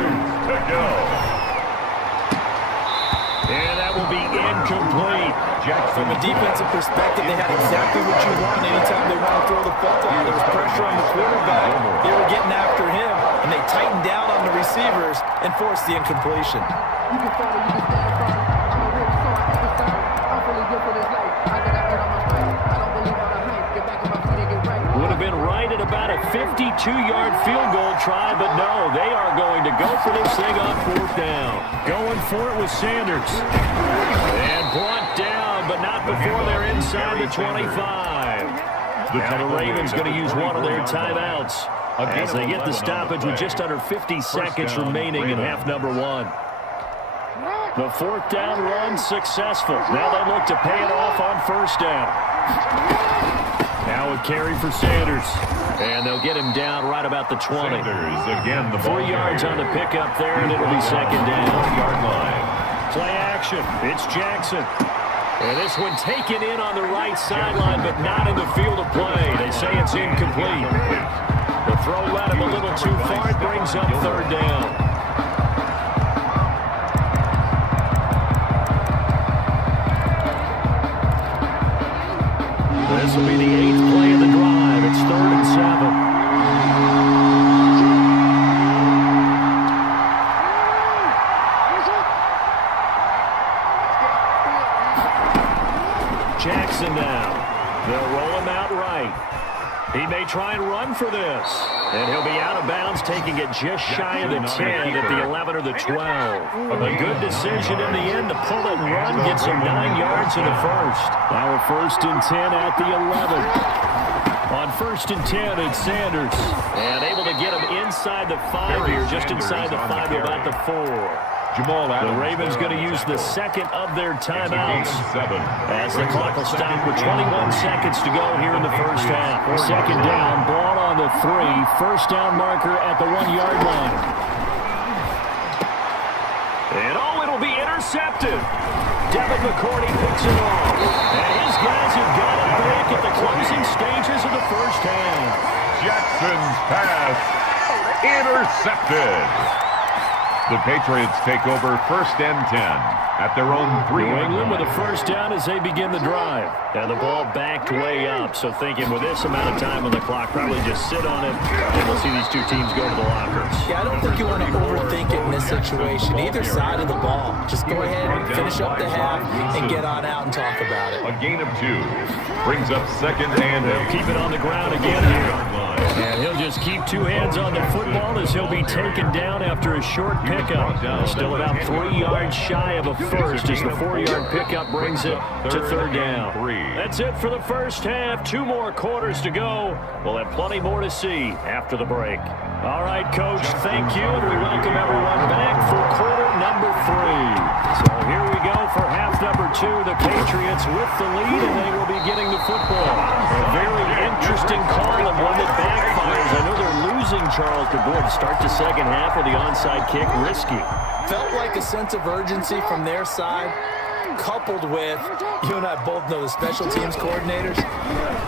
Good go. And that will be incomplete. From a defensive perspective, they had exactly what you want anytime they want to throw the football. There was pressure on the quarterback. They were getting after him, and they tightened down on the receivers and forced the incompletion. You can follow, you can stand firm. I'm a really sorry, I'm really good for this life. I think I hit on my fight. I don't believe all the hype. Get back on my feet and get right. Would have been right at about a 52 2-yard field goal try, but no, they are going to go for this thing on 4th down. Going for it with Sanders. And brought down, but not before they're inside the 25. Now the Ravens going to use one of their timeouts as they get the stoppage with just under 50 seconds remaining in half number 1. The 4th down run successful. Now they look to pay it off on 1st down. Now a carry for Sanders. And they'll get him down right about the 20. Again, the 3 yards on the pickup there, and it'll be 2nd down. Yard line. Play action. It's Jackson. And this one taken in on the right sideline, but not in the field of play. They say it's incomplete. The throw led him a little too far. It brings up 3rd down. This will be the 8th play of the drive. It's 3rd and 7. Jackson now. They'll roll him out right. He may try and run for this. And he'll be out of bounds, taking it just shy of the 10 at the 11 or the 12. A good decision in the end to pull it and run, gets him 9 yards in the first. Now a 1st and 10 at the 11. On 1st and 10, it's Sanders. And able to get him inside the 5 here, just inside the 5, about the 4. The Ravens going to use the 2nd of their timeouts as the clock will stop with 21 seconds to go here in the 1st half. 2nd down, ball on the 3. 1st down marker at the 1-yard line. And it'll be intercepted. Devin McCourty picks it off. And his guys have got a break at the closing stages of the 1st half. Jackson's pass intercepted. The Patriots take over 1st and 10 at their own 3. New England with a 1st down as they begin the drive. And the ball backed way up, so thinking with this amount of time on the clock, probably just sit on it, and we'll see these two teams go to the lockers. Yeah, I don't think you want to overthink it in this situation. Either side of the ball. Just go ahead and finish up the half and get on out and talk about it. A gain of 2 brings up 2nd and 8. They'll keep it on the ground again here. And he'll just keep 2 hands on the football as he'll be taken down after a short pickup. Still about 3 yards shy of a first as the 4-yard pickup brings it to 3rd down. That's it for the 1st half. 2 more quarters to go. We'll have plenty more to see after the break. All right, Coach, thank you, and we welcome everyone back for quarter number 3. So here we go for half number 2. The Patriots with the lead, and they will be getting the football. A very interesting call and one that backfires. I know they're losing Charles, but boy, to start the 2nd half with the onside kick, risky. Felt like a sense of urgency from their side, coupled with, you and I both know the special teams coordinators,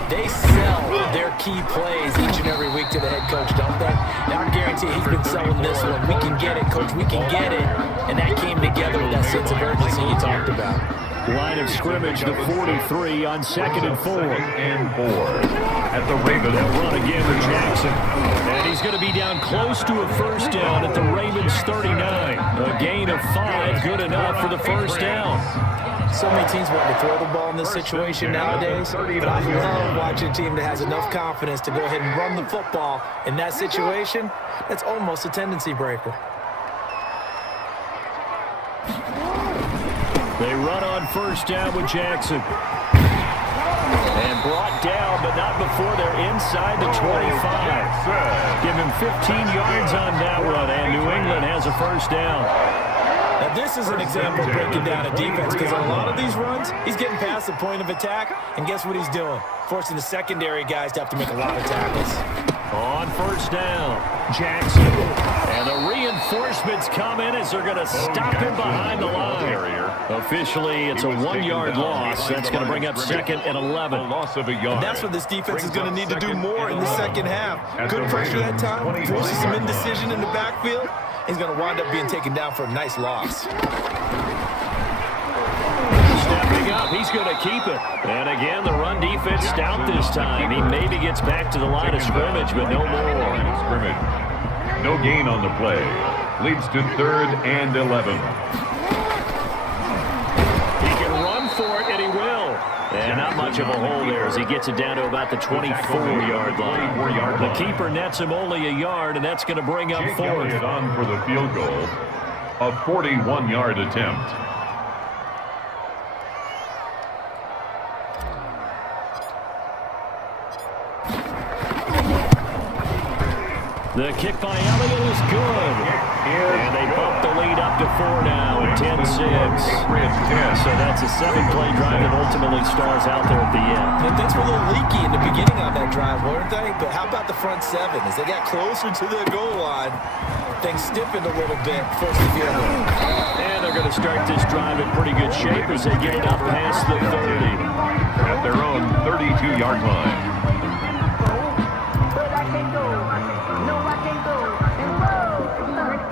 they sell their key plays each and every week to the head coach, don't they? Now I guarantee he's been selling this one. We can get it, coach, we can get it. And that came together with that sense of urgency you talked about. Line of scrimmage, the 43 on 2nd and 4. And 4 at the Ravens. They'll run again with Jackson. And he's going to be down close to a 1st down at the Ravens 39. A gain of 5, good enough for the 1st down. So many teams want to throw the ball in this situation nowadays, but I love watching a team that has enough confidence to go ahead and run the football. In that situation, that's almost a tendency breaker. They run on 1st down with Jackson. And brought down, but not before they're inside the 25. Give him 15 yards on that run, and New England has a 1st down. Now this is an example of breaking down a defense, because on a lot of these runs, he's getting past the point of attack, and guess what he's doing? Forcing the secondary guys to have to make a lot of tackles. On 1st down, Jackson. And the reinforcements come in as they're going to stop him behind the line. Officially, it's a 1-yard loss. That's going to bring up 2nd and 11. Loss of a yard. And that's what this defense is going to need to do more in the 2nd half. Good pressure that time, forces some indecision in the backfield. He's going to wind up being taken down for a nice loss. Stepping up, he's going to keep it. And again, the run defense stout this time. He maybe gets back to the line of scrimmage, but no more. No gain on the play. Leads to 3rd and 11. He can run for it, and he will. And not much of a hole there as he gets it down to about the 24-yard line. The keeper nets him only a yard, and that's going to bring up fourth. On for the field goal, a 41-yard attempt. The kick by Elliott is good. And they bump the lead up to 4 now at 10-6. So that's a 7-play drive that ultimately stars out there at the end. And things were a little leaky in the beginning of that drive, weren't they? But how about the front 7? As they got closer to the goal line, things stiffened a little bit, forced the field goal. And they're going to start this drive in pretty good shape as they get it up past the 30. At their own 32-yard line.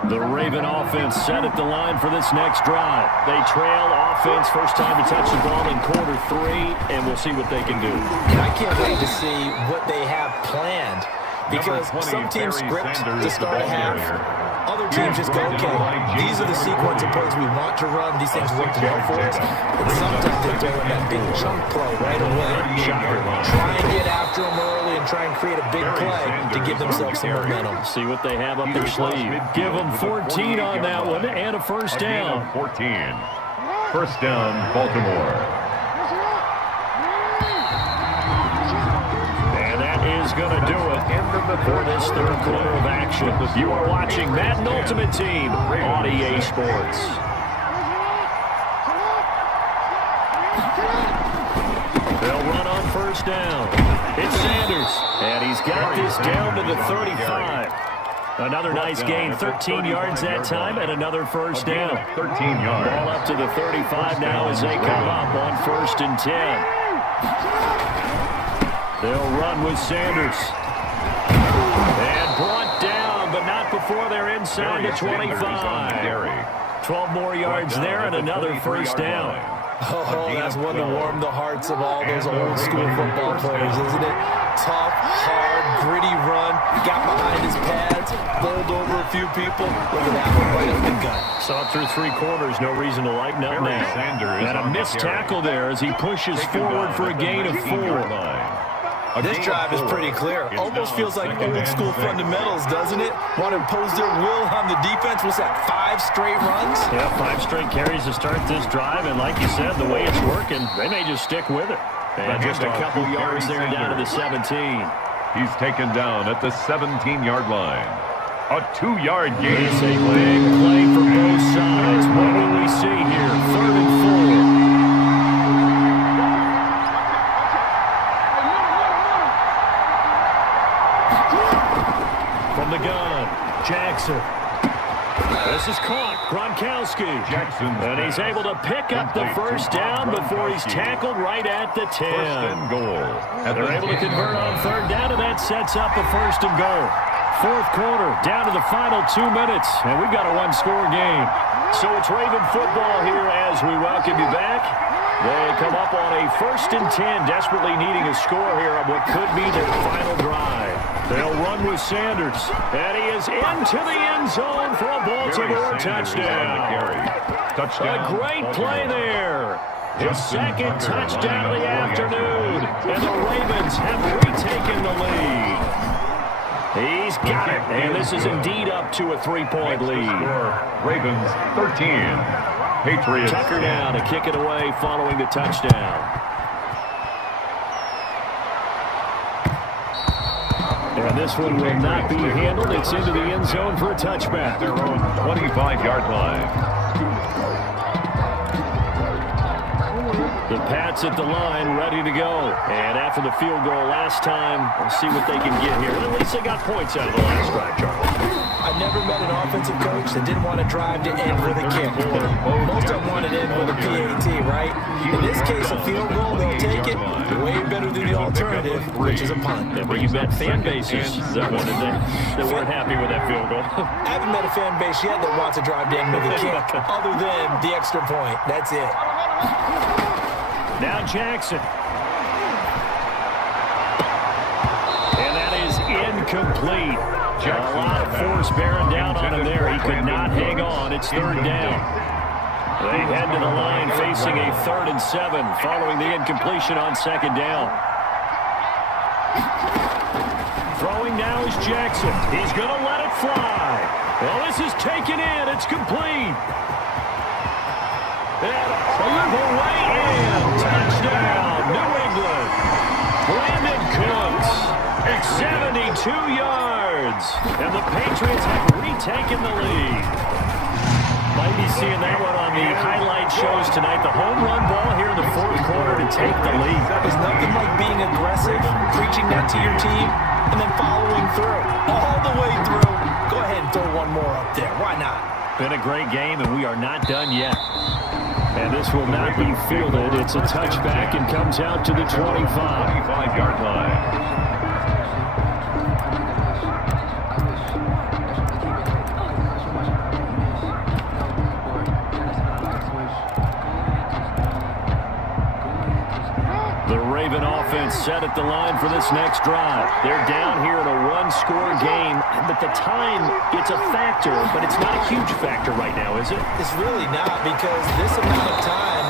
The Raven offense set at the line for this next drive. They trail offense, first time to touch the ball in quarter 3, and we'll see what they can do. And I can't wait to see what they have planned, because some teams script to start a half. Other teams just go, okay, these are the sequence of plays we want to run. These things work well for us. And sometimes they throw in that big chunk play right away. Try and get after them early and try and create a big play to give themselves some momentum. See what they have up their sleeve. Give them 14 on that one and a first down. 14. First down, Baltimore. And that is going to do it for this third quarter of action. You are watching Madden Ultimate Team on EA Sports. They'll run on first down. It's Sanders, and he's got this down to the 35. Another nice gain, 13 yards that time, and another first down. 13 yards. Ball up to the 35 now as they come up on 1st and 10. They'll run with Sanders. And brought down, but not before they're inside the 25. 12 more yards there and another first down. Oh, that's one to warm the hearts of all those old school football players, isn't it? Tough, hard, gritty run. Got behind his pads, bowled over a few people. Look at that one right up the gut. Saw through 3 quarters, no reason to lighten up now. And a missed tackle there as he pushes forward for a gain of 4. This drive is pretty clear. Almost feels like old school fundamentals, doesn't it? Want to impose their will on the defense. What's that, 5 straight runs? Yeah, 5 straight carries to start this drive. And like you said, the way it's working, they may just stick with it. And just a couple yards there down to the 17. He's taken down at the 17-yard line. A 2-yard gain. It's a big play for both sides. What will we see here? 3rd and 4. From the gun, Jackson. This is caught. Gronkowski. Jackson. And he's able to pick up the first down before he's tackled right at the 10. First and goal. They're able to convert on 3rd down, and that sets up a 1st and goal. 4th quarter, down to the final 2 minutes, and we've got a 1-score game. So it's Raven football here as we welcome you back. They come up on a 1st and 10, desperately needing a score here on what could be their final drive. They'll run with Sanders, and he is into the end zone for a Baltimore touchdown. A great play there. His 2nd touchdown of the afternoon, and the Ravens have retaken the lead. He's got it, and this is indeed up to a 3-point lead. Ravens 13. Patriots. Tucker now to kick it away following the touchdown. And this one will not be handled. It's into the end zone for a touchback. Their own 25-yard line. The Pats at the line, ready to go. And after the field goal last time, we'll see what they can get here. At least they got points out of the last drive, Charles. I've never met an offensive coach that didn't want to drive to end with a kick. Most of them wanted to end with a PAT, right? In this case, a field goal, they'll take it. Way better than the alternative, which is a punt. Yeah, but you bet fan bases that weren't happy with that field goal. I haven't met a fan base yet that wants to drive to end with a kick, other than the extra point. That's it. Now Jackson. And that is incomplete. A lot of force bearing down on him there. He could not hang on. It's 3rd down. They head to the line facing a 3rd and 7 following the incompletion on 2nd down. Throwing now is Jackson. He's going to let it fly. Well, this is taken in. It's complete. And all the way in. Touchdown, New England. Brandon Cooks. It's 72 yards. And the Patriots have retaken the lead. Might be seeing that one on the highlight shows tonight. The home run ball here in the 4th quarter to take the lead. There's nothing like being aggressive, preaching that to your team, and then following through. All the way through. Go ahead and throw one more up there. Why not? Been a great game, and we are not done yet. And this will not be fielded. It's a touchback and comes out to the 25-yard line. Set at the line for this next drive. They're down here in a one-score game, but the time, it's a factor, but it's not a huge factor right now, is it? It's really not, because this amount of time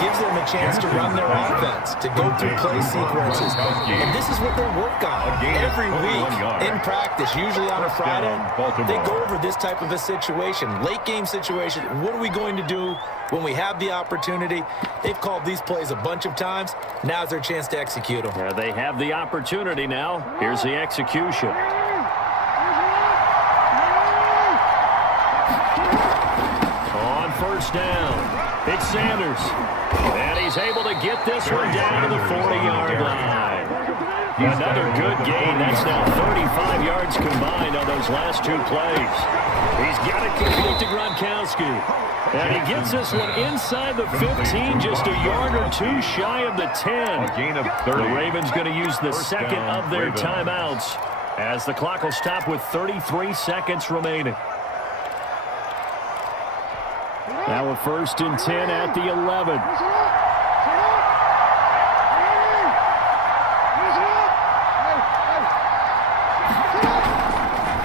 gives them a chance to run their offense, to go through play sequences. And this is what they work on every week in practice, usually on a Friday. They go over this type of a situation, late game situation. What are we going to do when we have the opportunity? They've called these plays a bunch of times. Now's their chance to execute them. Yeah, they have the opportunity now. Here's the execution. On 1st down, it's Sanders. And he's able to get this one down to the 40-yard line. Another good gain. That's now 35 yards combined on those last 2 plays. He's got it complete to Gronkowski. And he gets this one inside the 15, just a yard or 2 shy of the 10. A gain of 30. The Ravens going to use the second of their timeouts as the clock will stop with 33 seconds remaining. Now a 1st and 10 at the 11.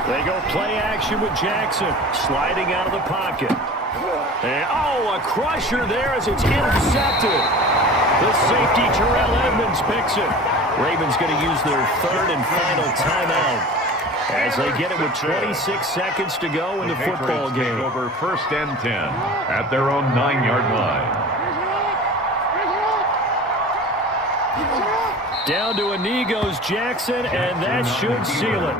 They go play action with Jackson, sliding out of the pocket. And, a crusher there as it's intercepted. The safety, Terrell Edmonds, picks it. Ravens going to use their 3rd and final timeout as they get it with 26 seconds to go in the football game. Over 1st and 10 at their own 9-yard line. Down to a knee goes Jackson, and that should seal it.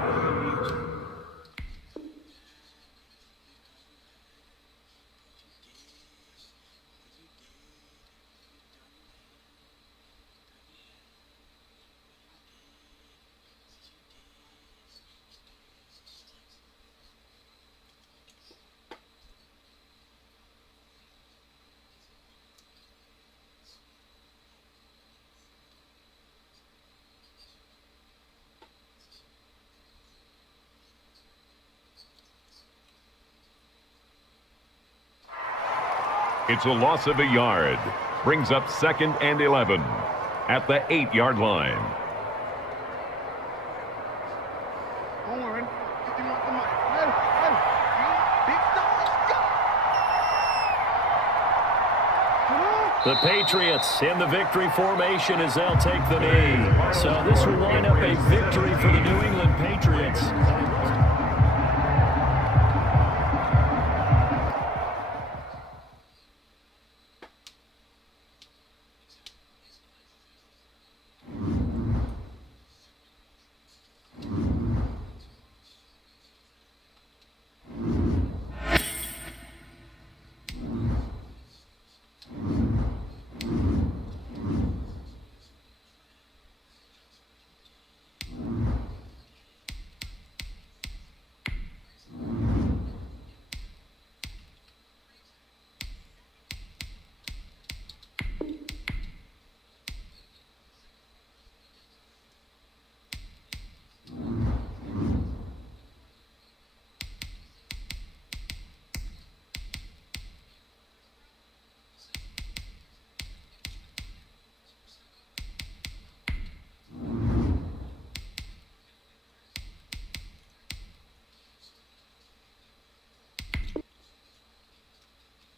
It's a loss of a yard. Brings up 2nd and 11 at the 8-yard line. The Patriots in the victory formation as they'll take the knee. So this will wind up a victory for the New England Patriots.